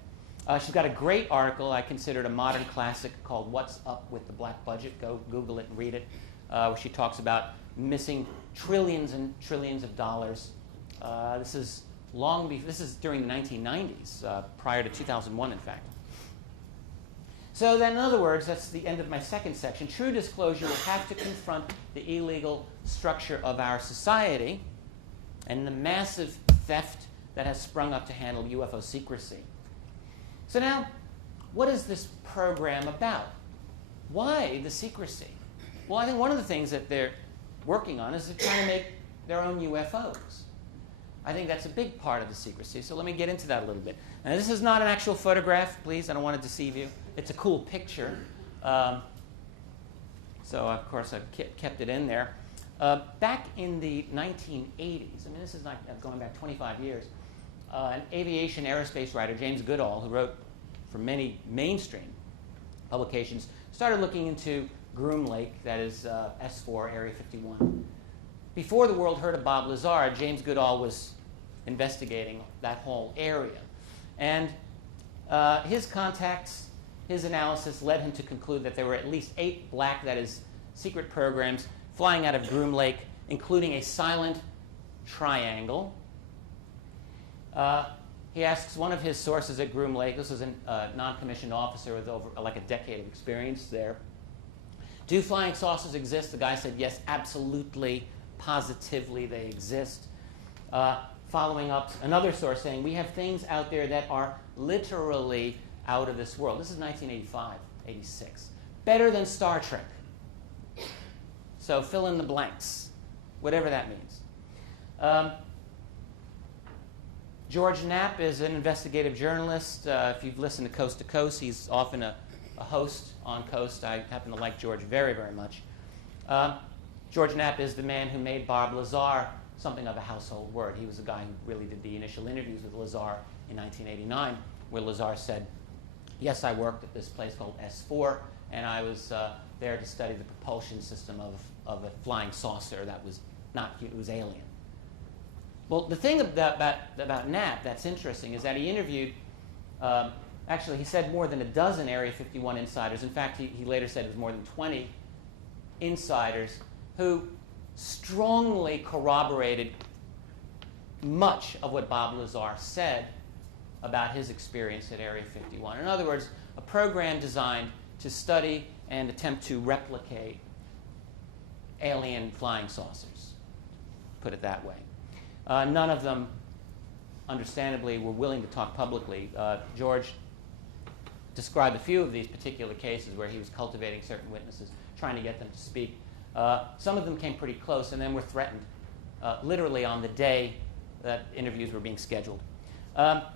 She's got a great article I considered a modern classic called What's Up with the Black Budget. Go Google it and read it, where she talks about missing trillions and trillions of dollars. This is during the 1990s, prior to 2001, in fact. So then, in other words, that's the end of my second section. True disclosure will have to confront the illegal structure of our society and the massive theft that has sprung up to handle UFO secrecy. So now, what is this program about? Why the secrecy? Well, I think one of the things that they're working on is they're trying to make their own UFOs. I think that's a big part of the secrecy, so let me get into that a little bit. Now, this is not an actual photograph, please. I don't want to deceive you. It's a cool picture. So, of course, I've kept it in there. Back in the 1980s, I mean, this is not going back 25 years, an aviation aerospace writer, James Goodall, who wrote for many mainstream publications, started looking into Groom Lake, that is S4, Area 51. Before the world heard of Bob Lazar, James Goodall was investigating that whole area. And his contacts, his analysis led him to conclude that there were at least 8 black, that is, secret programs flying out of Groom Lake, including a silent triangle. He asks one of his sources at Groom Lake, this was a non-commissioned officer with over like a decade of experience there, do flying saucers exist? The guy said, yes, absolutely, positively they exist. Following up, another source saying, we have things out there that are literally out of this world. This is 1985, 86. Better than Star Trek. So fill in the blanks, whatever that means. George Knapp is an investigative journalist. If you've listened to Coast, he's often a host on Coast. I happen to like George very, very much. George Knapp is the man who made Bob Lazar something of a household word. He was the guy who really did the initial interviews with Lazar in 1989, where Lazar said, yes, I worked at this place called S4, and I was there to study the propulsion system of a flying saucer that was not human, it was alien. Well, the thing about Knapp that's interesting is that he interviewed, actually he said more than a dozen Area 51 insiders. In fact, he later said it was more than 20 insiders who strongly corroborated much of what Bob Lazar said about his experience at Area 51. In other words, a program designed to study and attempt to replicate alien flying saucers, put it that way. None of them, understandably, were willing to talk publicly. George described a few of these particular cases where he was cultivating certain witnesses, trying to get them to speak. Some of them came pretty close and then were threatened, literally on the day that interviews were being scheduled.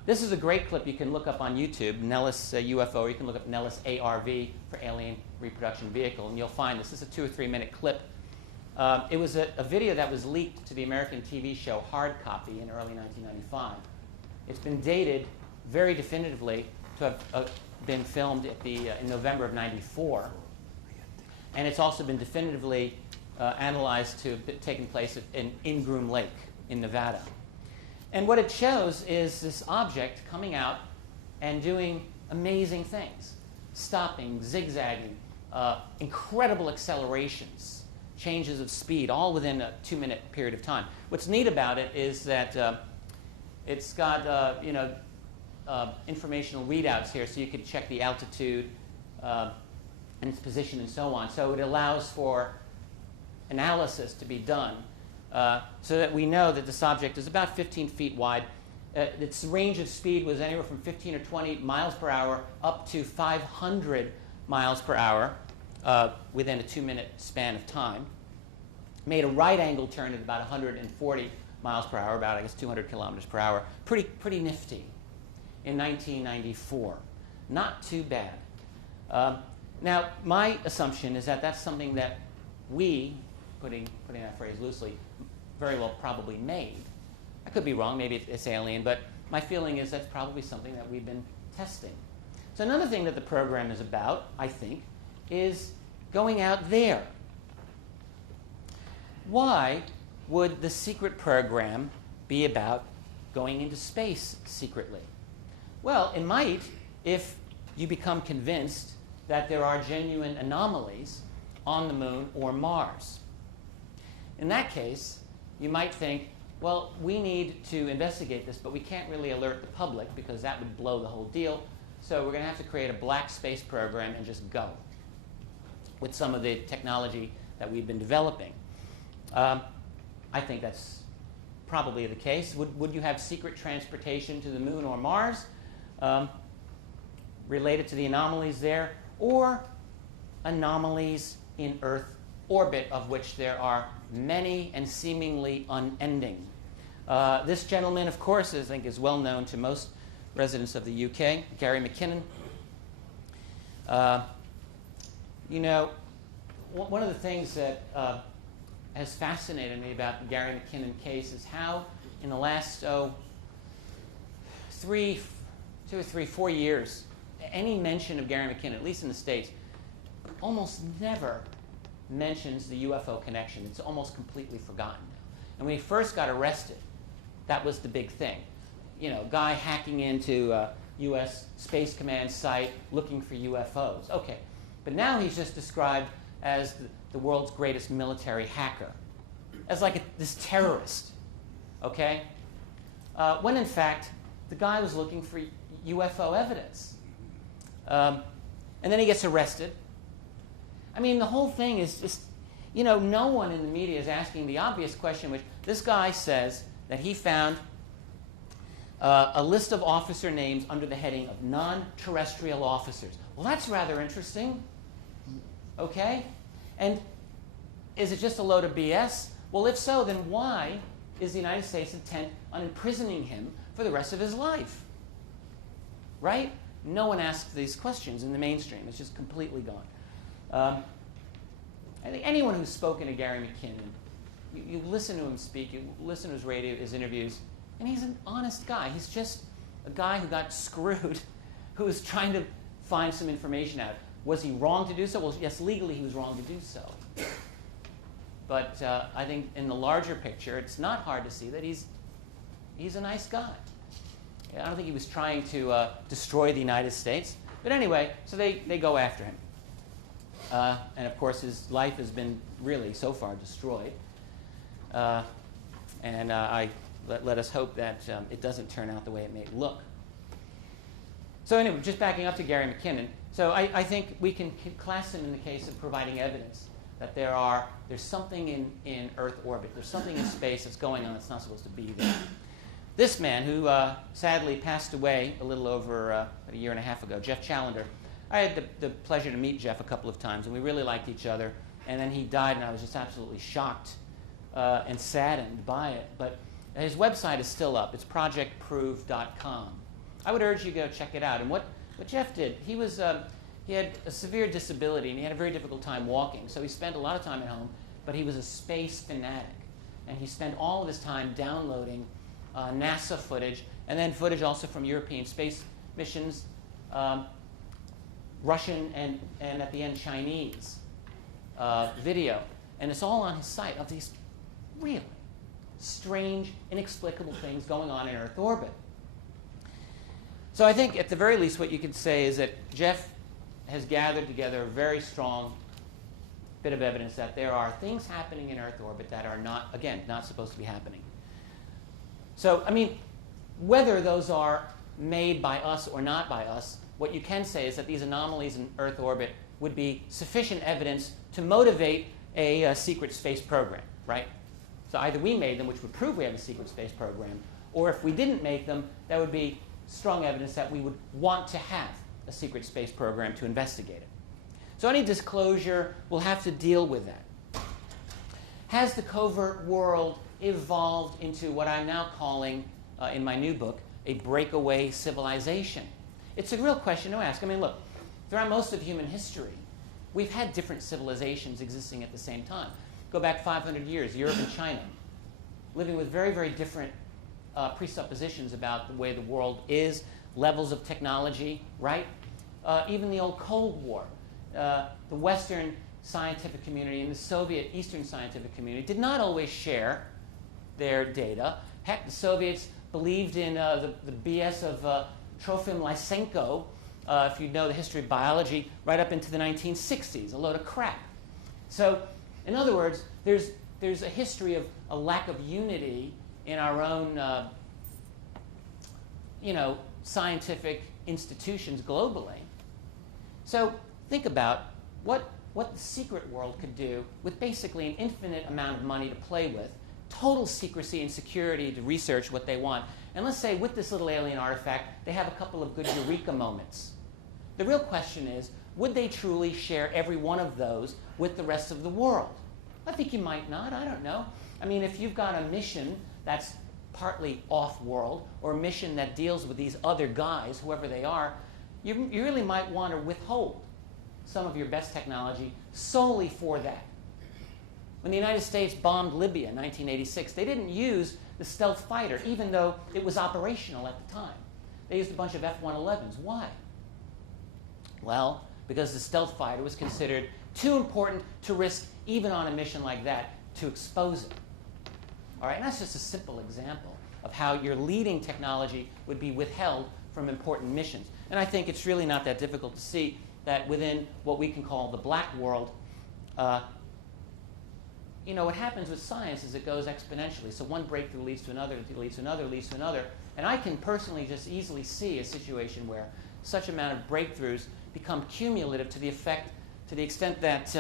This is a great clip you can look up on YouTube, Nellis UFO, or you can look up Nellis ARV for Alien Reproduction Vehicle, and you'll find this. This is a 2 or 3 minute clip. It was a video that was leaked to the American TV show Hard Copy in early 1995. It's been dated very definitively to have been filmed at in November of '94, and it's also been definitively analyzed to have taken place in Groom Lake in Nevada. And what it shows is this object coming out and doing amazing things, stopping, zigzagging, incredible accelerations, changes of speed, all within a 2 minute period of time. What's neat about it is that it's got informational readouts here, so you could check the altitude and its position and so on. So it allows for analysis to be done so that we know that this object is about 15 feet wide. Its range of speed was anywhere from 15 or 20 miles per hour up to 500 miles per hour. Within a 2 minute span of time. Made a right angle turn at about 140 miles per hour, about, I guess, 200 kilometers per hour. Pretty nifty in 1994. Not too bad. Now, my assumption is that that's something that we, putting that phrase loosely, very well probably made. I could be wrong, maybe it's alien, but my feeling is that's probably something that we've been testing. So another thing that the program is about, I think, is going out there. Why would the secret program be about going into space secretly? Well, it might if you become convinced that there are genuine anomalies on the moon or Mars. In that case, you might think, well, we need to investigate this, but we can't really alert the public because that would blow the whole deal. So we're going to have to create a black space program and just go with some of the technology that we've been developing. I think that's probably the case. Would you have secret transportation to the moon or Mars related to the anomalies there, or anomalies in Earth orbit, of which there are many and seemingly unending? This gentleman, of course, I think is well known to most residents of the UK, Gary McKinnon. You know, one of the things that has fascinated me about the Gary McKinnon case is how in the last 2 or 3, 4 years, any mention of Gary McKinnon, at least in the States, almost never mentions the UFO connection. It's almost completely forgotten now. And when he first got arrested, that was the big thing. You know, guy hacking into U.S. Space Command site looking for UFOs. Okay. But now he's just described as the world's greatest military hacker, as like this terrorist, okay? When in fact, the guy was looking for UFO evidence. And then he gets arrested. I mean, the whole thing is just, you know, no one in the media is asking the obvious question, which this guy says that he found a list of officer names under the heading of non-terrestrial officers. Well, that's rather interesting. Okay? And is it just a load of BS? Well, if so, then why is the United States intent on imprisoning him for the rest of his life? Right? No one asks these questions in the mainstream. It's just completely gone. I think anyone who's spoken to Gary McKinnon, you listen to him speak, you listen to his radio, his interviews, and he's an honest guy. He's just a guy who got screwed, who was trying to find some information out. Was he wrong to do so? Well, yes, legally he was wrong to do so. But I think in the larger picture, it's not hard to see that he's a nice guy. I don't think he was trying to destroy the United States. But anyway, so they go after him. And of course, his life has been really, so far, destroyed. And let us hope that it doesn't turn out the way it may look. So anyway, just backing up to Gary McKinnon. So I think we can class him in the case of providing evidence that there's something in Earth orbit. There's something in space that's going on that's not supposed to be there. This man, who sadly passed away a little over a year and a half ago, Jeff Challenger, I had the pleasure to meet Jeff a couple of times, and we really liked each other. And then he died, and I was just absolutely shocked and saddened by it. But his website is still up. It's projectprove.com. I would urge you to go check it out. And what Jeff did, he had a severe disability, and he had a very difficult time walking. So he spent a lot of time at home, but he was a space fanatic. And he spent all of his time downloading NASA footage, and then footage also from European space missions, Russian and at the end Chinese video. And it's all on his site of these really strange, inexplicable things going on in Earth orbit. So I think at the very least what you could say is that Jeff has gathered together a very strong bit of evidence that there are things happening in Earth orbit that are not, again, not supposed to be happening. So, I mean, whether those are made by us or not by us, what you can say is that these anomalies in Earth orbit would be sufficient evidence to motivate a secret space program, right? So either we made them, which would prove we have a secret space program, or if we didn't make them, that would be strong evidence that we would want to have a secret space program to investigate it. So any disclosure will have to deal with that. Has the covert world evolved into what I'm now calling, in my new book, a breakaway civilization? It's a real question to ask. I mean, look, throughout most of human history, we've had different civilizations existing at the same time. Go back 500 years, Europe and China, living with very, very different presuppositions about the way the world is, levels of technology, right? Even the old Cold War, the Western scientific community and the Soviet Eastern scientific community did not always share their data. Heck, the Soviets believed in the BS of Trofim Lysenko, if you know the history of biology, right up into the 1960s, a load of crap. So, in other words, there's a history of a lack of unity in our own, scientific institutions globally. So, think about what the secret world could do with basically an infinite amount of money to play with, total secrecy and security to research what they want. And let's say with this little alien artifact, they have a couple of good eureka moments. The real question is, would they truly share every one of those with the rest of the world? I think you might not. I don't know. I mean, if you've got a mission that's partly off-world or a mission that deals with these other guys, whoever they are, you really might want to withhold some of your best technology solely for that. When the United States bombed Libya in 1986, they didn't use the stealth fighter, even though it was operational at the time. They used a bunch of F-111s. Why? Well, because the stealth fighter was considered too important to risk, even on a mission like that, to expose it. All right, and that's just a simple example of how your leading technology would be withheld from important missions. And I think it's really not that difficult to see that within what we can call the black world, what happens with science is it goes exponentially. So one breakthrough leads to another, leads to another, leads to another. And I can personally just easily see a situation where such amount of breakthroughs become cumulative to the extent that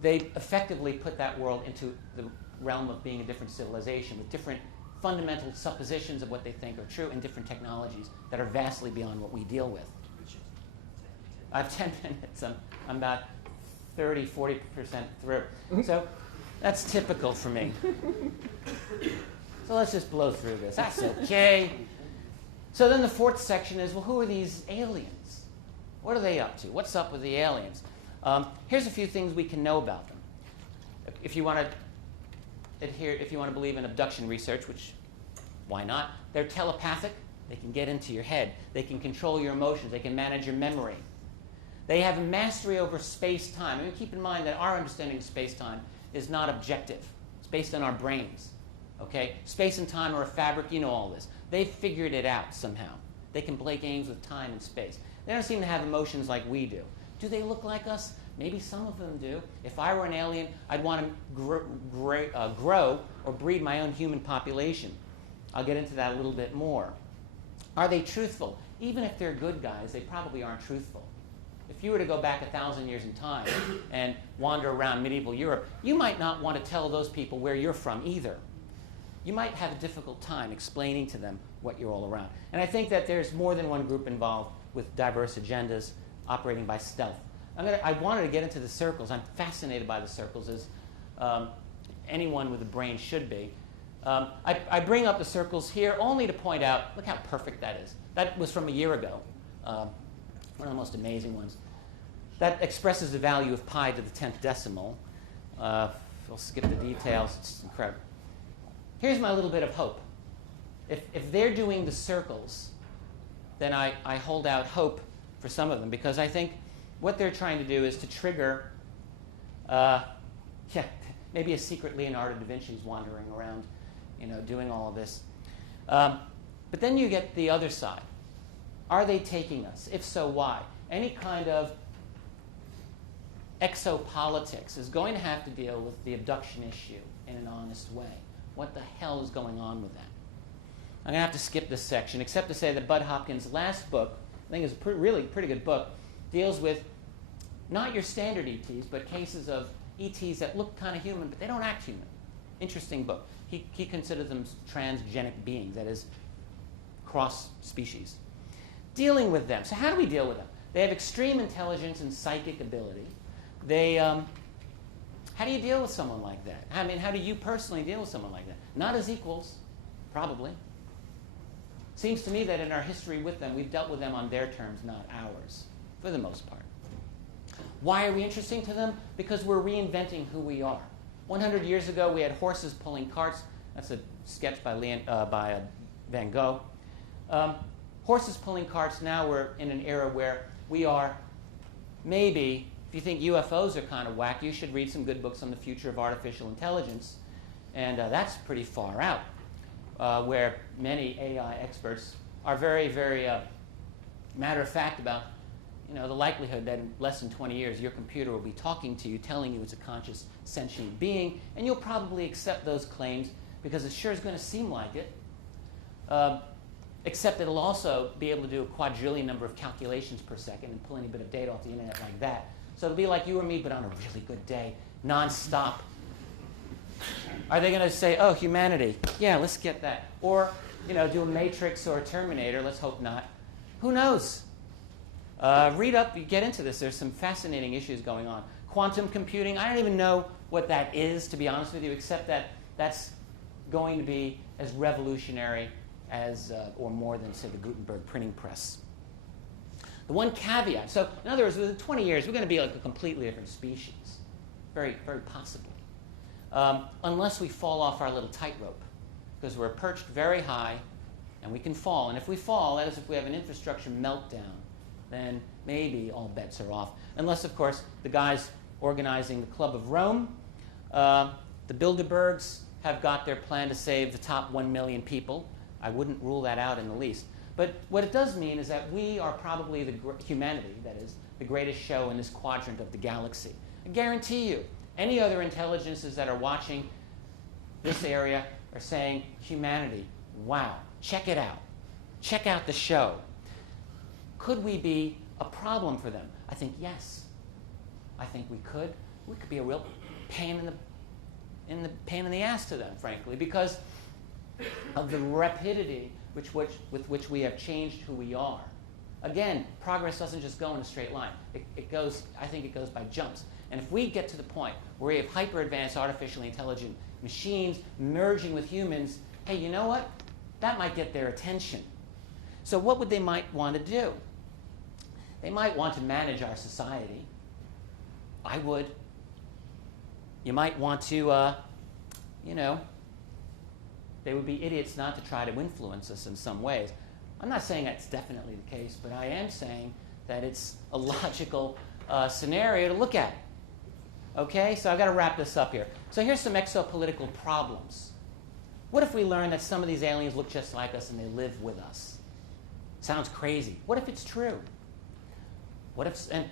they effectively put that world into the realm of being a different civilization with different fundamental suppositions of what they think are true and different technologies that are vastly beyond what we deal with. I have 10 minutes. I'm about 30, 40% through. So That's typical for me. So let's just blow through this. That's okay. So then the fourth section is, well, who are these aliens? What are they up to? What's up with the aliens? Here's a few things we can know about them. If you want to believe in abduction research, which why not? They're telepathic. They can get into your head. They can control your emotions. They can manage your memory. They have a mastery over space-time. I mean, keep in mind that our understanding of space-time is not objective. It's based on our brains. Okay? Space and time are a fabric. You know all this. They've figured it out somehow. They can play games with time and space. They don't seem to have emotions like we do. Do they look like us? Maybe some of them do. If I were an alien, I'd want to grow or breed my own human population. I'll get into that a little bit more. Are they truthful? Even if they're good guys, they probably aren't truthful. If you were to go back 1,000 years in time and wander around medieval Europe, you might not want to tell those people where you're from either. You might have a difficult time explaining to them what you're all around. And I think that there's more than one group involved with diverse agendas operating by stealth. I wanted to get into the circles. I'm fascinated by the circles, as anyone with a brain should be. I bring up the circles here only to point out, look how perfect that is. That was from a year ago. One of the most amazing ones. That expresses the value of pi to the 10th decimal. We'll skip the details. It's incredible. Here's my little bit of hope. If they're doing the circles, then I hold out hope for some of them, because I think what they're trying to do is to trigger, maybe a secret Leonardo da Vinci's wandering around, doing all of this. But then you get the other side. Are they taking us? If so, why? Any kind of exopolitics is going to have to deal with the abduction issue in an honest way. What the hell is going on with that? I'm going to have to skip this section, except to say that Bud Hopkins' last book, I think is a really pretty good book, deals with not your standard ETs, but cases of ETs that look kind of human, but they don't act human. Interesting book. He considers them transgenic beings, that is, cross-species. Dealing with them. So how do we deal with them? They have extreme intelligence and psychic ability. How do you deal with someone like that? I mean, how do you personally deal with someone like that? Not as equals, probably. Seems to me that in our history with them, we've dealt with them on their terms, not ours, for the most part. Why are we interesting to them? Because we're reinventing who we are. 100 years ago, we had horses pulling carts. That's a sketch by Van Gogh. Horses pulling carts. Now we're in an era where we are maybe, if you think UFOs are kind of whack, you should read some good books on the future of artificial intelligence. And that's pretty far out, where many AI experts are very, very matter of fact about the likelihood that in less than 20 years your computer will be talking to you, telling you it's a conscious, sentient being, and you'll probably accept those claims because it sure is going to seem like it. Except it'll also be able to do a quadrillion number of calculations per second and pull any bit of data off the internet like that. So it'll be like you or me, but on a really good day, nonstop. Are they going to say, oh, humanity, yeah, let's get that. Or, do a Matrix or a Terminator, let's hope not. Who knows? Read up, you get into this. There's some fascinating issues going on. Quantum computing, I don't even know what that is, to be honest with you, except that that's going to be as revolutionary as, or more than, say, the Gutenberg printing press. The one caveat, so in other words, within 20 years, we're going to be like a completely different species. Very, very possibly. Unless we fall off our little tightrope, because we're perched very high, and we can fall. And if we fall, that is if we have an infrastructure meltdown, then maybe all bets are off. Unless, of course, the guys organizing the Club of Rome, the Bilderbergs, have got their plan to save the top 1 million people. I wouldn't rule that out in the least. But what it does mean is that we are probably humanity, that is, the greatest show in this quadrant of the galaxy. I guarantee you, any other intelligences that are watching this area are saying, humanity, wow, check it out. Check out the show. Could we be a problem for them? I think yes. I think we could. We could be a real pain in the ass to them, frankly, because of the rapidity with which we have changed who we are. Again, progress doesn't just go in a straight line. I think it goes by jumps. And if we get to the point where we have hyper-advanced artificially intelligent machines merging with humans, hey, you know what? That might get their attention. So what would they might want to do? They might want to manage our society. I would. You might want to, they would be idiots not to try to influence us in some ways. I'm not saying that's definitely the case, but I am saying that it's a logical scenario to look at. Okay, so I've got to wrap this up here. So here's some exopolitical problems. What if we learn that some of these aliens look just like us and they live with us? Sounds crazy. What if it's true? What if, and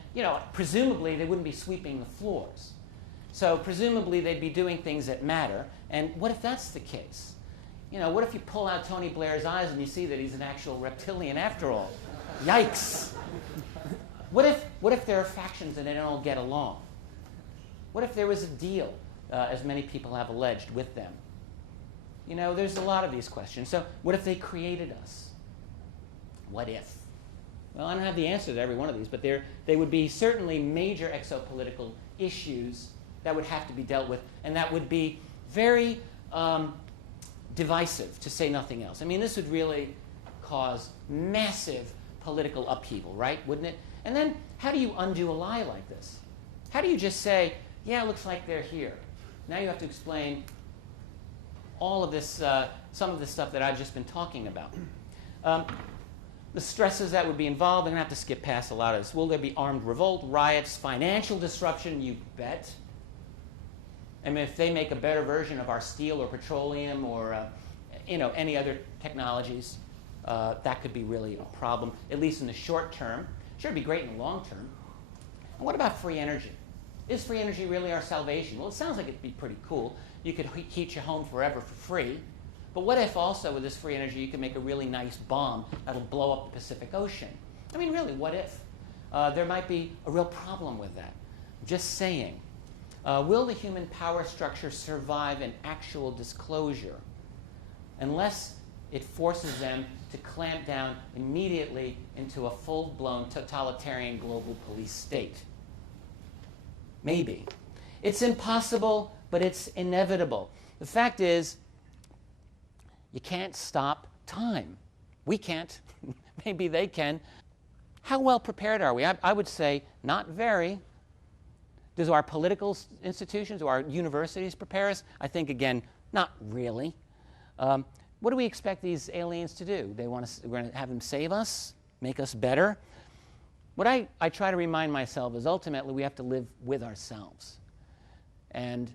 presumably they wouldn't be sweeping the floors. So presumably they'd be doing things that matter. And what if that's the case? What if you pull out Tony Blair's eyes and you see that he's an actual reptilian after all? Yikes. What if there are factions and they don't all get along? What if there was a deal, as many people have alleged, with them? There's a lot of these questions. So what if they created us? What if? Well, I don't have the answer to every one of these, but they would be certainly major exopolitical issues that would have to be dealt with, and that would be very divisive, to say nothing else. I mean, this would really cause massive political upheaval, right? Wouldn't it? And then, how do you undo a lie like this? How do you just say, yeah, it looks like they're here? Now you have to explain all of this, some of this stuff that I've just been talking about. The stresses that would be involved, I'm going to have to skip past a lot of this. Will there be armed revolt, riots, financial disruption? You bet. I mean, if they make a better version of our steel or petroleum or any other technologies, that could be really a problem, at least in the short term. Sure, it'd be great in the long term. And what about free energy? Is free energy really our salvation? Well, it sounds like it'd be pretty cool. You could heat your home forever for free. But what if also with this free energy you could make a really nice bomb that'll blow up the Pacific Ocean? I mean, really, what if? There might be a real problem with that. I'm just saying. Will the human power structure survive an actual disclosure unless it forces them to clamp down immediately into a full-blown totalitarian global police state? Maybe. It's impossible, but it's inevitable. The fact is, you can't stop time. We can't. Maybe they can. How well prepared are we? I would say not very. Do our political institutions, do our universities prepare us? I think, again, not really. What do we expect these aliens to do? We're going to have them save us, make us better? What I try to remind myself is ultimately we have to live with ourselves. And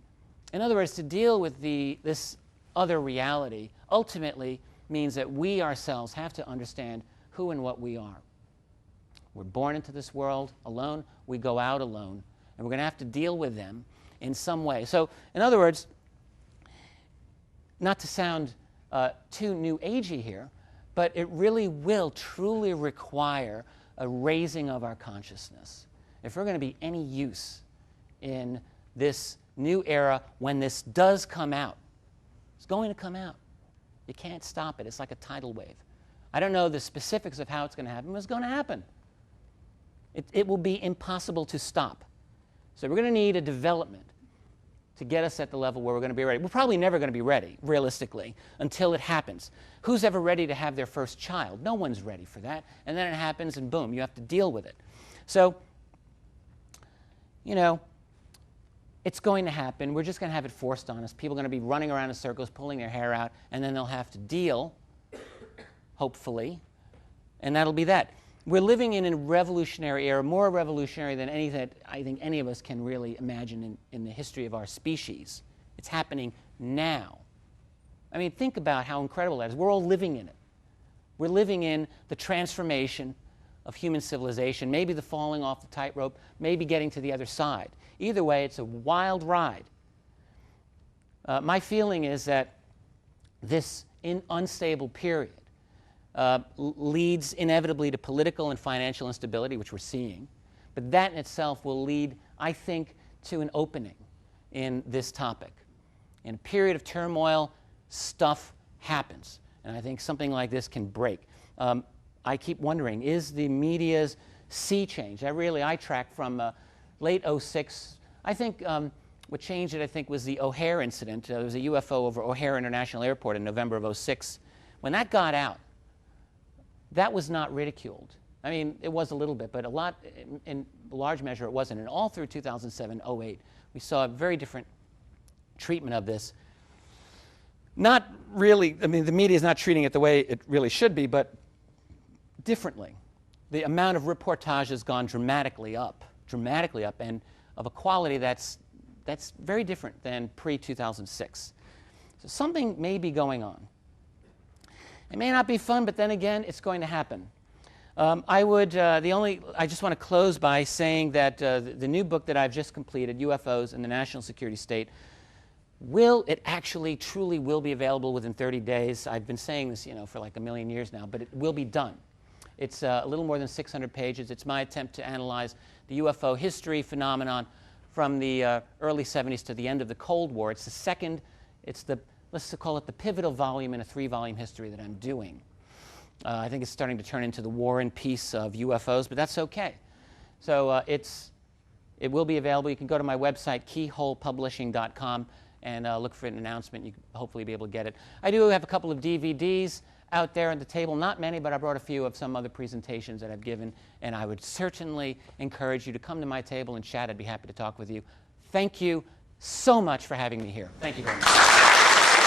in other words, to deal with this other reality ultimately means that we ourselves have to understand who and what we are. We're born into this world alone. We go out alone. And we're going to have to deal with them in some way. So, in other words, not to sound too new agey here, but it really will truly require a raising of our consciousness. If we're going to be any use in this new era when this does come out, it's going to come out. You can't stop it. It's like a tidal wave. I don't know the specifics of how it's going to happen, but it's going to happen. It will be impossible to stop. So we're going to need a development to get us at the level where we're going to be ready. We're probably never going to be ready, realistically, until it happens. Who's ever ready to have their first child? No one's ready for that. And then it happens, and boom, you have to deal with it. So, it's going to happen. We're just going to have it forced on us. People are going to be running around in circles, pulling their hair out, and then they'll have to deal, hopefully, and that'll be that. We're living in a revolutionary era, more revolutionary than any that I think any of us can really imagine in the history of our species. It's happening now. I mean, think about how incredible that is. We're all living in it. We're living in the transformation of human civilization, maybe the falling off the tightrope, maybe getting to the other side. Either way, it's a wild ride. My feeling is that this unstable period leads inevitably to political and financial instability, which we're seeing. But that in itself will lead, I think, to an opening in this topic. In a period of turmoil, stuff happens. And I think something like this can break. I keep wondering, is the media's sea change? I track from late 06 I think what changed it, I think, was the O'Hare incident. There was a UFO over O'Hare International Airport in November of '06. When that got out, that was not ridiculed. I mean, it was a little bit, but in large measure, it wasn't. And all through 2007, '08, we saw a very different treatment of this. Not really, I mean, the media is not treating it the way it really should be, but differently. The amount of reportage has gone dramatically up, and of a quality that's very different than pre-2006. So something may be going on. It may not be fun, but then again, it's going to happen. I just want to close by saying that the new book that I've just completed, UFOs and the National Security State, it actually truly will be available within 30 days. I've been saying this, for like a million years now, but it will be done. It's a little more than 600 pages. It's my attempt to analyze the UFO history phenomenon from the early 70s to the end of the Cold War. It's the second, let's call it the pivotal volume in a 3-volume history that I'm doing. I think it's starting to turn into the War and Peace of UFOs, but that's okay. So it will be available. You can go to my website, keyholepublishing.com, and look for an announcement. You can hopefully be able to get it. I do have a couple of DVDs out there on the table. Not many, but I brought a few of some other presentations that I've given, and I would certainly encourage you to come to my table and chat. I'd be happy to talk with you. Thank you so much for having me here. Thank you very much.